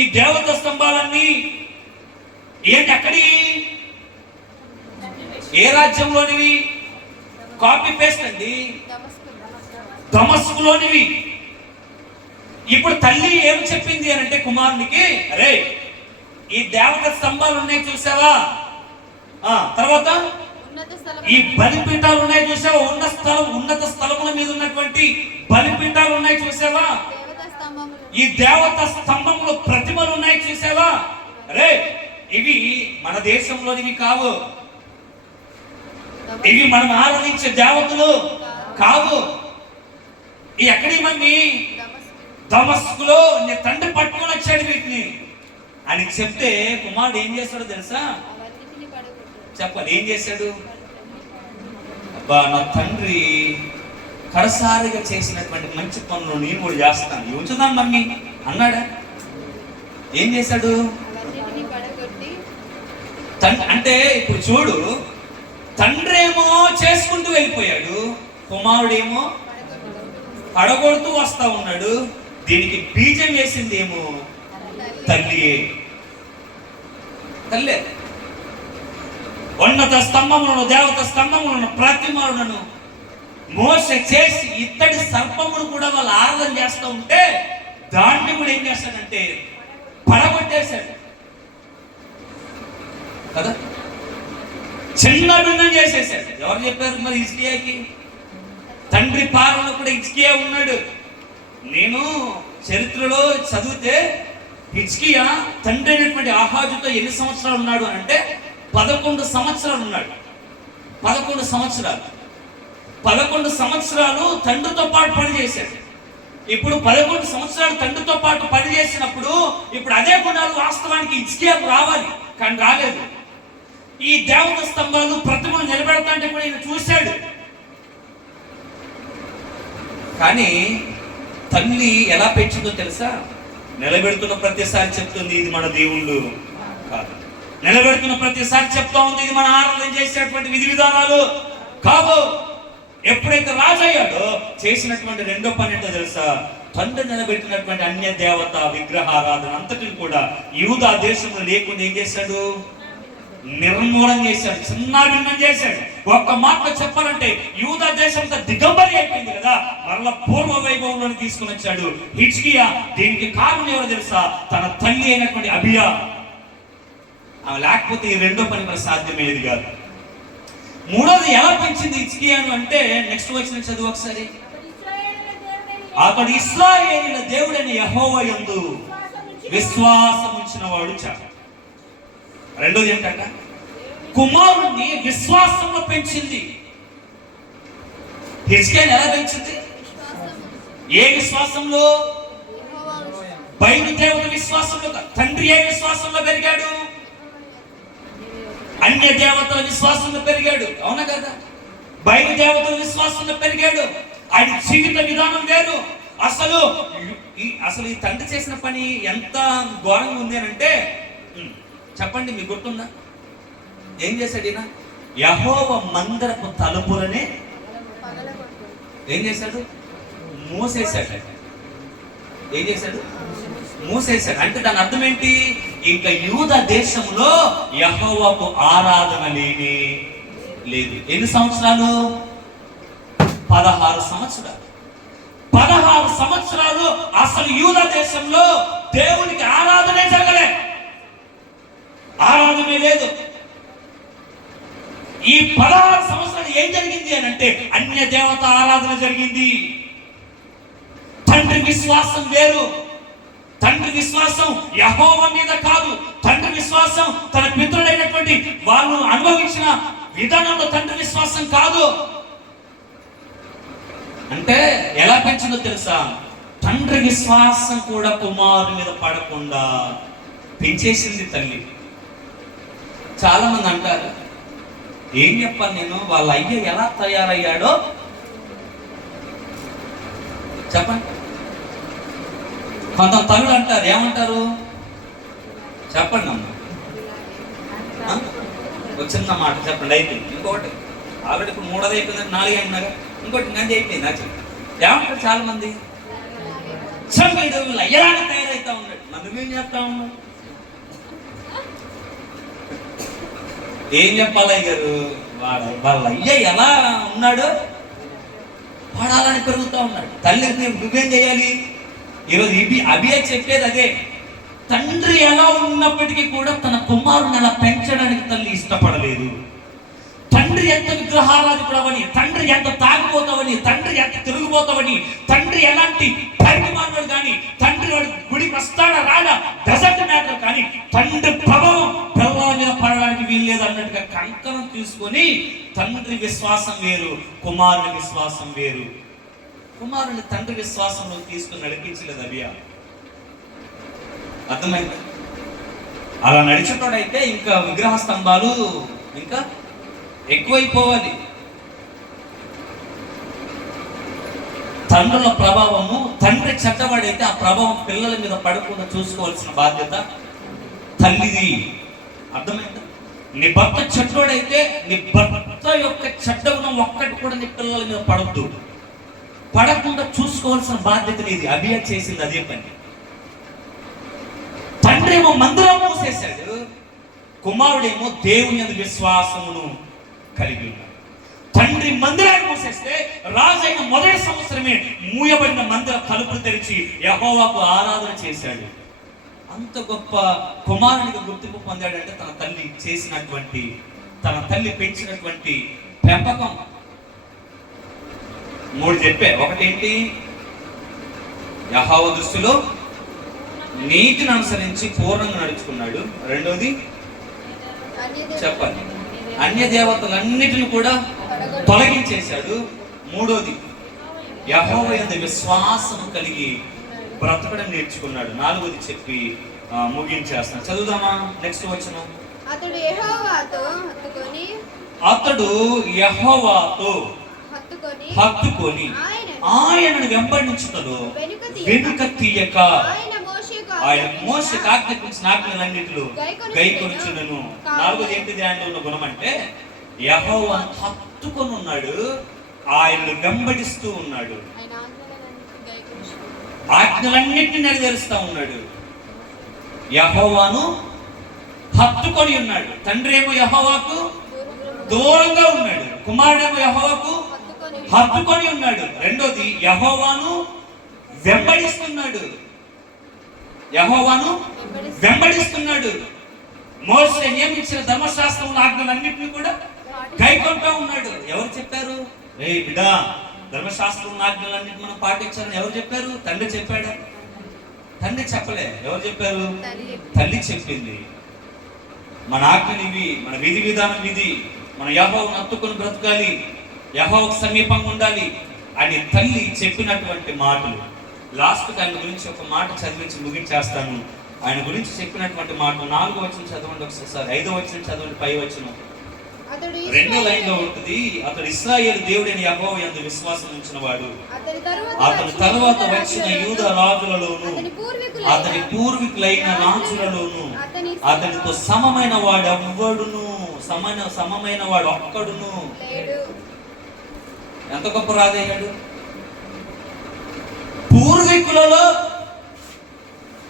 ఈ దేవత స్తంభాలన్నీ ఏంటి? అక్కడి ఏ రాజ్యంలోనివి? కాపీ పేస్ట్ అండి, దమస్కులోనివి. ఇప్పుడు తల్లి ఏమి చెప్పింది అని అంటే కుమారునికి, అరే ఈ దేవత స్తంభాలు ఉన్నాయి చూసావా, తర్వాత ఈ బలిపీఠాలు ఉన్నాయి చూసావా, ఉన్నత స్థలముల మీద ఉన్నటువంటి బలిపీఠాలు ఉన్నాయి చూసావా, ఈ దేవత స్తంభములు ప్రతిమలు ఉన్నాయి చూసావా, అరే ఇవి మన దేశంలోనివి కావు, ఇవి మనం ఆరాధించే దేవతలు కావు. ఈ ఎక్కడి మమ్మీ? దమస్కులో నీ తండ్రి పట్టుకొని వచ్చాడు వీటిని అని చెప్తే కుమారుడు ఏం చేస్తాడో తెలుసా? చెప్పాలి, ఏం చేశాడు? అబ్బా, నా తండ్రి కడసారిగా చేసినటువంటి మంచి పనులు నేను కూడా చేస్తాను, యోచుదాం మమ్మీ అన్నాడా? ఏం చేశాడు? అంటే ఇప్పుడు చూడు, తండ్రి ఏమో చేసుకుంటూ వెళ్ళిపోయాడు, కుమారుడేమో పడగొడుతూ వస్తా ఉన్నాడు. దీనికి బీజం వేసింది ఏమో తల్లియే. తల్లే ఉన్నత స్తంభములను, దేవత స్తంభములను, ప్రతిమలను మోసే చేసి ఇత్తడి సర్పమును కూడా వాళ్ళు ఆరాధన చేస్తూ ఉంటే దాన్ని కూడా ఏం చేస్తాడంటే పడగొట్టేశాడు కదా, చిన్న భిన్నం చేసేసాడు. ఎవరు చెప్పారు మరి హిజ్కియాకి? తండ్రి పాలనలో కూడా హిజ్కియా ఉన్నాడు. నేను చరిత్రలో చదివితే హిజ్కియా తండ్రి అయినటువంటి ఆహాజుతో ఎన్ని సంవత్సరాలు ఉన్నాడు అని అంటే 11 సంవత్సరాలు ఉన్నాడు. 11 సంవత్సరాలు 11 సంవత్సరాలు తండ్రితో పాటు పనిచేశాడు. ఇప్పుడు 11 సంవత్సరాలు తండ్రితో పాటు పనిచేసినప్పుడు ఇప్పుడు అదే గుణాలు వాస్తవానికి హిజ్కియాకు రావాలి, కానీ రాలేదు. ఈ దేవత స్తంభాలు ప్రతిమను నిలబెడతా అంటే కూడా ఈయన చూశాడు. కానీ తల్లి ఎలా పెంచిందో తెలుసా? నిలబెడుతున్న ప్రతిసారి చెప్తుంది ఇది మన దేవుళ్ళు కాదు, నిలబెడుతున్న ప్రతిసారి చెప్తా ఉంది ఇది మన ఆరాధన చేసేటువంటి విధి విధానాలు కావు. ఎప్పుడైతే రాజయ్యాడో చేసినటువంటి రెండో పని ఏంటో తెలుసా? తండ్రి నిలబెట్టినటువంటి అన్య దేవత విగ్రహారాధన అంతటిని కూడా యూదా దేశంలో లేకుండా ఏం చేశాడు? నిర్మూలన చేశాడు, చిన్న భిన్నం చేశాడు. ఒక్క మాట చెప్పాలంటే యూదా దేశంతో దిగంబరి అయిపోయింది కదా, మరలా పూర్వ వైభవంలోకి తీసుకుని వచ్చాడు హిజ్కియా. దీనికి కారణం ఎవరో తెలుసా? తన తల్లి అయినటువంటి అబియా. ఆమె లేకపోతే ఈ రెండో పని మరి సాధ్యమయ్యేది కాదు. మూడోది ఎలా పెంచింది హిజ్కియాను అంటే నెక్స్ట్ వచ్చిన చదువు ఒకసారి. అతడు ఇశ్రాయేలీయుల దేవుడైన యెహోవా యందు విశ్వాసం ఉంచిన వాడు చాలు. రెండోది ఏంటంట? కుమారుణ్ణి విశ్వాసంలో పెంచింది. హిజ్కియాను ఎలా పెంచింది? ఏ విశ్వాసంలో? బయలు దేవత విశ్వాసంలో. తండ్రి ఏ విశ్వాసంలో పెరిగాడు? అన్య దేవతల విశ్వాసంలో పెరిగాడు, అవునా కదా? బయలు దేవతల విశ్వాసంలో పెరిగాడు. ఆయన జీవిత విధానం వేరు. అసలు ఈ తండ్రి చేసిన పని ఎంత ఘోరంగా ఉంది అని అంటే చెప్పండి, మీకు గుర్తుందా? ఏం చేశాడు ఈయన? యెహోవా మందిరపు తలుపులనే ఏం చేశాడు? మూసేశాడు. ఏం చేశాడు? మూసేశాడు. అంటే దాని అర్థం ఏంటి? ఇంకా యూదా దేశంలో యెహోవాకు ఆరాధన లేని లేదు. ఎన్ని సంవత్సరాలు? 16 సంవత్సరాలు. 16 సంవత్సరాలు అసలు యూదా దేశంలో దేవునికి ఆరాధనే జరగలే, ఆరాధనే లేదు. ఈ 16 సంవత్సరాలు ఏం జరిగింది అని అంటే అన్య దేవత ఆరాధన జరిగింది. తండ్రి విశ్వాసం వేరు. తండ్రి విశ్వాసం యెహోవా మీద కాదు. తండ్రి విశ్వాసం తన పితరులైనటువంటి వాళ్ళు అనుభవించిన విధానంలో తండ్రి విశ్వాసం కాదు. అంటే ఎలా పెంచిందో తెలుసా? తండ్రి విశ్వాసం కూడా కుమారుని మీద పడకుండా పెంచేసింది తల్లి. చాలా మంది అంటారు, ఏం చెప్పాలి నేను, వాళ్ళ అయ్య ఎలా తయారయ్యాడో చెప్పండి. కొంత తల్లులు అంటారు, ఏమంటారు చెప్పండి అమ్మ, చిన్న మాట చెప్పండి, అయిపోయింది. ఇంకొకటి ఆల్రెడీ ఇప్పుడు 3వ అయిపోయిందని 4 అయినాగా, ఇంకోటి నది అయిపోయింది. నాకు ఏమంటారు చాలా మంది, వీడు అయ్యలాగా తయారైతా ఉన్నాడు. నువ్వేం చేస్తా ఉన్నావు? ఏం చెప్పాలి అయ్యారు? వాళ్ళ అయ్య ఎలా ఉన్నాడు, వాడాలని పెరుగుతూ ఉన్నాడు. తల్లి నువ్వేం చేయాలి? ఈరోజు అభియ చెప్పేది అదే. తండ్రి ఎలా ఉన్నప్పటికీ కూడా తన కుమారుని అలా పెంచడానికి తల్లి ఇష్టపడలేదు. తండ్రి ఎంత విగ్రహారాధికుడు అవని, తండ్రి ఎంత తాగిపోతావని, తండ్రి ఎంత తిరిగిపోతావని, తండ్రి ఎలాంటి పరిమాణాలు కానీ, తండ్రి వాడు గుడి వస్తాడా రాడా డజంట్ మ్యాటర్, కానీ తండ్రి ప్రభావం పిల్లల మీద పడడానికి వీల్లేదు అన్నట్టుగా కంకణం తీసుకొని తండ్రి విశ్వాసం వేరు, కుమారుని విశ్వాసం వేరు. కుమారుని తండ్రి విశ్వాసంలో తీసుకుని నడిపించలేదు అభియా. అర్థమైంది? అలా నడిచేటోడైతే ఇంకా విగ్రహ స్తంభాలు ఇంకా ఎక్కువైపోవాలి. తండ్రుల ప్రభావము, తండ్రి చెడ్డవాడైతే ఆ ప్రభావం పిల్లల మీద పడకుండా చూసుకోవాల్సిన బాధ్యత తల్లిది. అర్థమైందా? నీ భర్త చెడ్డవాడైతే నీ భర్త యొక్క చెడ్డగుణం ఒక్కటి కూడా నీ పిల్లల మీద పడద్దు, పడకుండా చూసుకోవాల్సిన బాధ్యత నీది. అభియా చేసింది అదే పని. తండ్రి ఏమో మందిరం మూసేశాడు, కుమారుడేమో దేవుని యందు విశ్వాసమును కలిగి ఉన్నాడు. తండ్రి మందిరాన్ని మూసేస్తే రాజైన మొదటి సంవత్సరమే మూయబడిన మందిర తలుపులు తెరిచి యెహోవాకు ఆరాధన చేశాడు. అంత గొప్ప కుమారునిగా గుర్తింపు పొందాడంటే తన తల్లి చేసినటువంటి, తన తల్లి పెంచినటువంటి పెంపకం. 3 చెప్పే. ఒకటేంటి? యెహోవా దృష్టిలో నీతిని అనుసరించి పూర్ణంగా నడుచుకున్నాడు. రెండోది చెప్పండి, అన్య దేవతలన్నిటిని కూడా తొలగించేశాడు. మూడోది యెహోవా యందు విశ్వాసం కలిగి బ్రతకడం నేర్చుకున్నాడు. నాలుగోది చెప్పి ముగించేస్తాను. చదువుదామా నెక్స్ట్ వచనం. అతడు యెహోవాతో హత్తుకొని ఆయనను వెంబడించుటలో వెనుక తీయక ఆయన మోషేకు ఆజ్ఞాపించిన ఆజ్ఞలన్నిటిలో గైకొనుచును. నాలుగోది ఏంటిది ఆయనలో ఉన్న గుణం అంటే యెహోవాను హత్తుకొని ఉన్నాడు, ఆయనను వెంబడిస్తూ ఉన్నాడు, ఆజ్ఞలన్నిటిని నెరవేరుస్తూ ఉన్నాడు. యెహోవాను హత్తుకొని ఉన్నాడు. తండ్రి ఏమో యెహోవాకు దూరంగా ఉన్నాడు, కుమారుడేమో యెహోవాకు హత్తుకొని ఉన్నాడు. రెండోది యెహోవాను వెంబడిస్తున్నాడు, యెహోవాను వెంబడిస్తున్నాడు. మోషే నియమించిన ధర్మశాస్త్రంలో ఆజ్ఞలన్నింటినీ కూడా గైకొంటూ ఉన్నాడు. ఎవరు చెప్పారు? బిడ్డా, ధర్మశాస్త్రం ఆజ్ఞలన్నింటినీ మనం పాటించాలని ఎవరు చెప్పారు? తండ్రి చెప్పాడా? తండ్రి చెప్పలే. ఎవరు చెప్పారు? తల్లి చెప్పింది. మన ఆజ్ఞలు ఇవి, మన విధి విధానం ఇది, మన యెహోవాను హత్తుకొని బ్రతకాలి, యెహోవాకు సమీపంగా ఉండాలి అని తల్లి చెప్పినటువంటి మాటలు. లాస్ట్ ఆయన గురించి ఒక మాట చదివించి ముగించేస్తాను. ఆయన గురించి చెప్పినటువంటి మాట 4వ వచనం చదవండి ఒకసారి, 5వ వచనం చదవండి, 5వ వచనం 2వ లైన్లో ఉంటుంది. అతడు ఇశ్రాయేలు దేవుడైన యెహోవా యందు విశ్వాసం ఉంచిన వాడు, అతని తరువాత వచ్చిన యూద రాజులలోను అతని పూర్వీకులైన రాజులలోను అతనితో సమమైన వాడు ఎవ్వడును, సమమైన వాడు ఒక్కడును. ఎంత గొప్ప రాజయ్యాడు! పూర్వీకులలో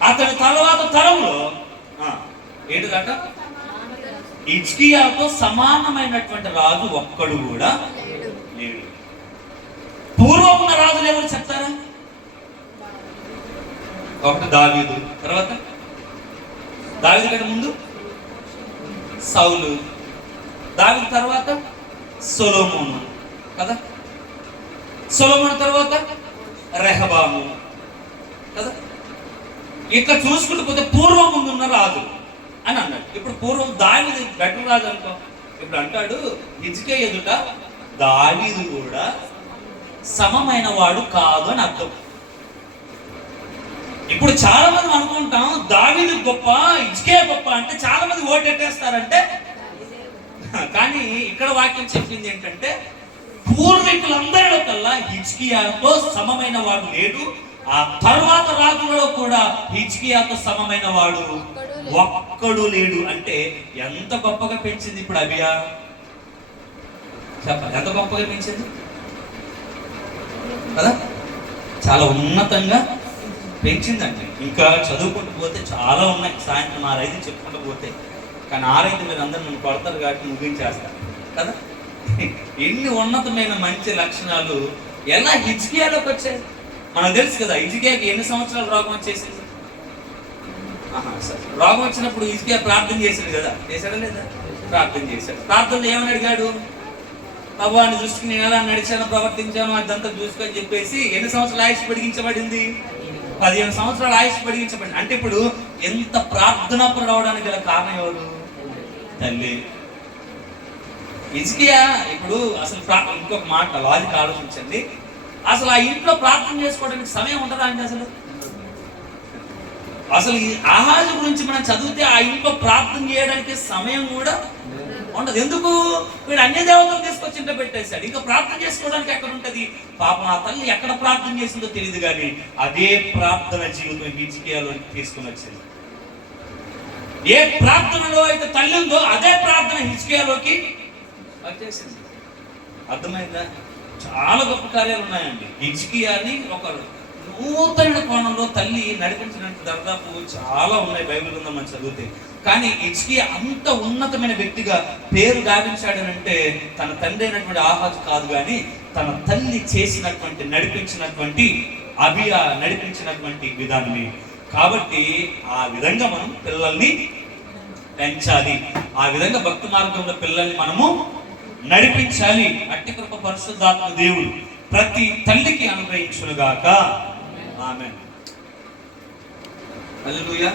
అతని తర్వాత తరంలో ఏంటిదట? హిజ్కియాతో సమానమైనటువంటి రాజు ఒక్కడు కూడా లేడు. పూర్వం ఉన్న రాజులు ఎవరు చెప్తారా? ఒకటి దావీదు, తర్వాత దావీదు కంటే ముందు సౌలు, దావీదు తర్వాత సొలొమోను కదా, సొలొమోను తర్వాత రెహబాము కదా. ఇట్లా చూసుకుంటూ పోతే పూర్వం ముందున్న రాజు అని అన్నాడు. ఇప్పుడు పూర్వం దావీదు బెటర్ రాజు అనుకో. ఇప్పుడు అంటాడు హిజ్కియా ఎదుట దావీదు కూడా సమమైన వాడు కాదు అని అర్థం. ఇప్పుడు చాలా మంది అనుకుంటాం దావీదు గొప్ప, హిజ్కియా గొప్ప అంటే చాలా మంది ఓటెట్టేస్తారంటే, కానీ ఇక్కడ వాక్యం చెప్పింది ఏంటంటే పూర్వీకులందరిలో కల్లా హిజ్కియాతో సమమైన వాడు లేడు, ఆ తర్వాత రాజులలో కూడా హిజ్కియాతో సమమైన వాడు ఒక్కడు లేడు. అంటే ఎంత గొప్పగా పెంచింది ఇప్పుడు అబియా చెప్పాలి. ఎంత గొప్పగా పెంచింది కదా, చాలా ఉన్నతంగా పెంచిందండి. ఇంకా చదువుకుంటూ పోతే చాలా ఉన్నాయి, సాయంత్రం 6-5 చెప్పుకుంటూ పోతే. కానీ 6-5 మీరు అందరూ నన్ను కొడతారు కాబట్టి ముగించేస్తారు కదా. ఎన్ని ఉన్నతమైన మంచి లక్షణాలు ఎలా హిజ్కియాలోకి వచ్చాయి మనకు తెలుసు కదా. హిజ్కియాకి ఎన్ని సంవత్సరాలు రోగం వచ్చేసింది? రోగం వచ్చినప్పుడు హిజ్కియా ప్రార్థన చేశాడు కదా, చేశాడా లేదా? ప్రార్థన చేశాడు. ప్రార్థనలో ఏమని అడిగాడు? ప్రభువాని దృష్టికి నేను ఎలా నడిచానో ప్రవర్తించాను అదంతా చూసుకొని చెప్పేసి ఎన్ని సంవత్సరాలు ఆయుష్ పొడిగించబడింది? 15 సంవత్సరాలు ఆయుష్ పొడిగించబడింది. అంటే ఇప్పుడు ఎంత ప్రార్థనా పడవడానికి గల కారణం ఎవరు? తల్లి. హిజ్కియా ఇప్పుడు అసలు ఇంకొక మాట లాజిక్ ఆలోచించండి, అసలు ఆ ఇంట్లో ప్రార్థన చేసుకోవడానికి సమయం ఉంటుందా అండి? అసలు ఈ ఆహాజు గురించి మనం చదివితే ఆ ఇంట్లో ప్రార్థన చేయడానికి సమయం కూడా ఉండదు. ఎందుకు? వీడు అన్య దేవతలు తీసుకొచ్చి ఇంట్లో పెట్టేశాడు, ఇంకా ప్రార్థన చేసుకోవడానికి ఎక్కడ ఉంటది? పాపం ఆ తల్లి ఎక్కడ ప్రార్థన చేసిందో తెలియదు, కానీ అదే ప్రార్థన జీవితం హిజ్కియాలో తీసుకుని వచ్చింది. ఏ ప్రార్థనలో అయితే తల్లి ఉందో అదే ప్రార్థన హిజ్కియాలోకి వచ్చేసింది. అర్థమైందా? చాలా గొప్ప కార్యాలు ఉన్నాయండి. హిజ్కియాని ఒక నూతన కోణంలో తల్లి నడిపించినట్టు దాదాపు చాలా ఉన్నాయి బైబిల్ గ్రంథం మనం చదివితే. కానీ హిజ్కియా అంత ఉన్నతమైన వ్యక్తిగా పేరు గావించాడనంటే తన తండ్రి అయినటువంటి ఆహాజు కాదు, కానీ తన తల్లి చేసినటువంటి నడిపించినటువంటి విధానమే. కాబట్టి ఆ విధంగా మనం పిల్లల్ని పెంచాలి, ఆ విధంగా భక్తి మార్గంలో పిల్లల్ని మనము నడిపించాలి. అట్టి కృప పరిశుద్ధాత్మ దేవుడు ప్రతి తల్లికి అనుగ్రహించునుగాక. ఆమేన్. హల్లెలూయా.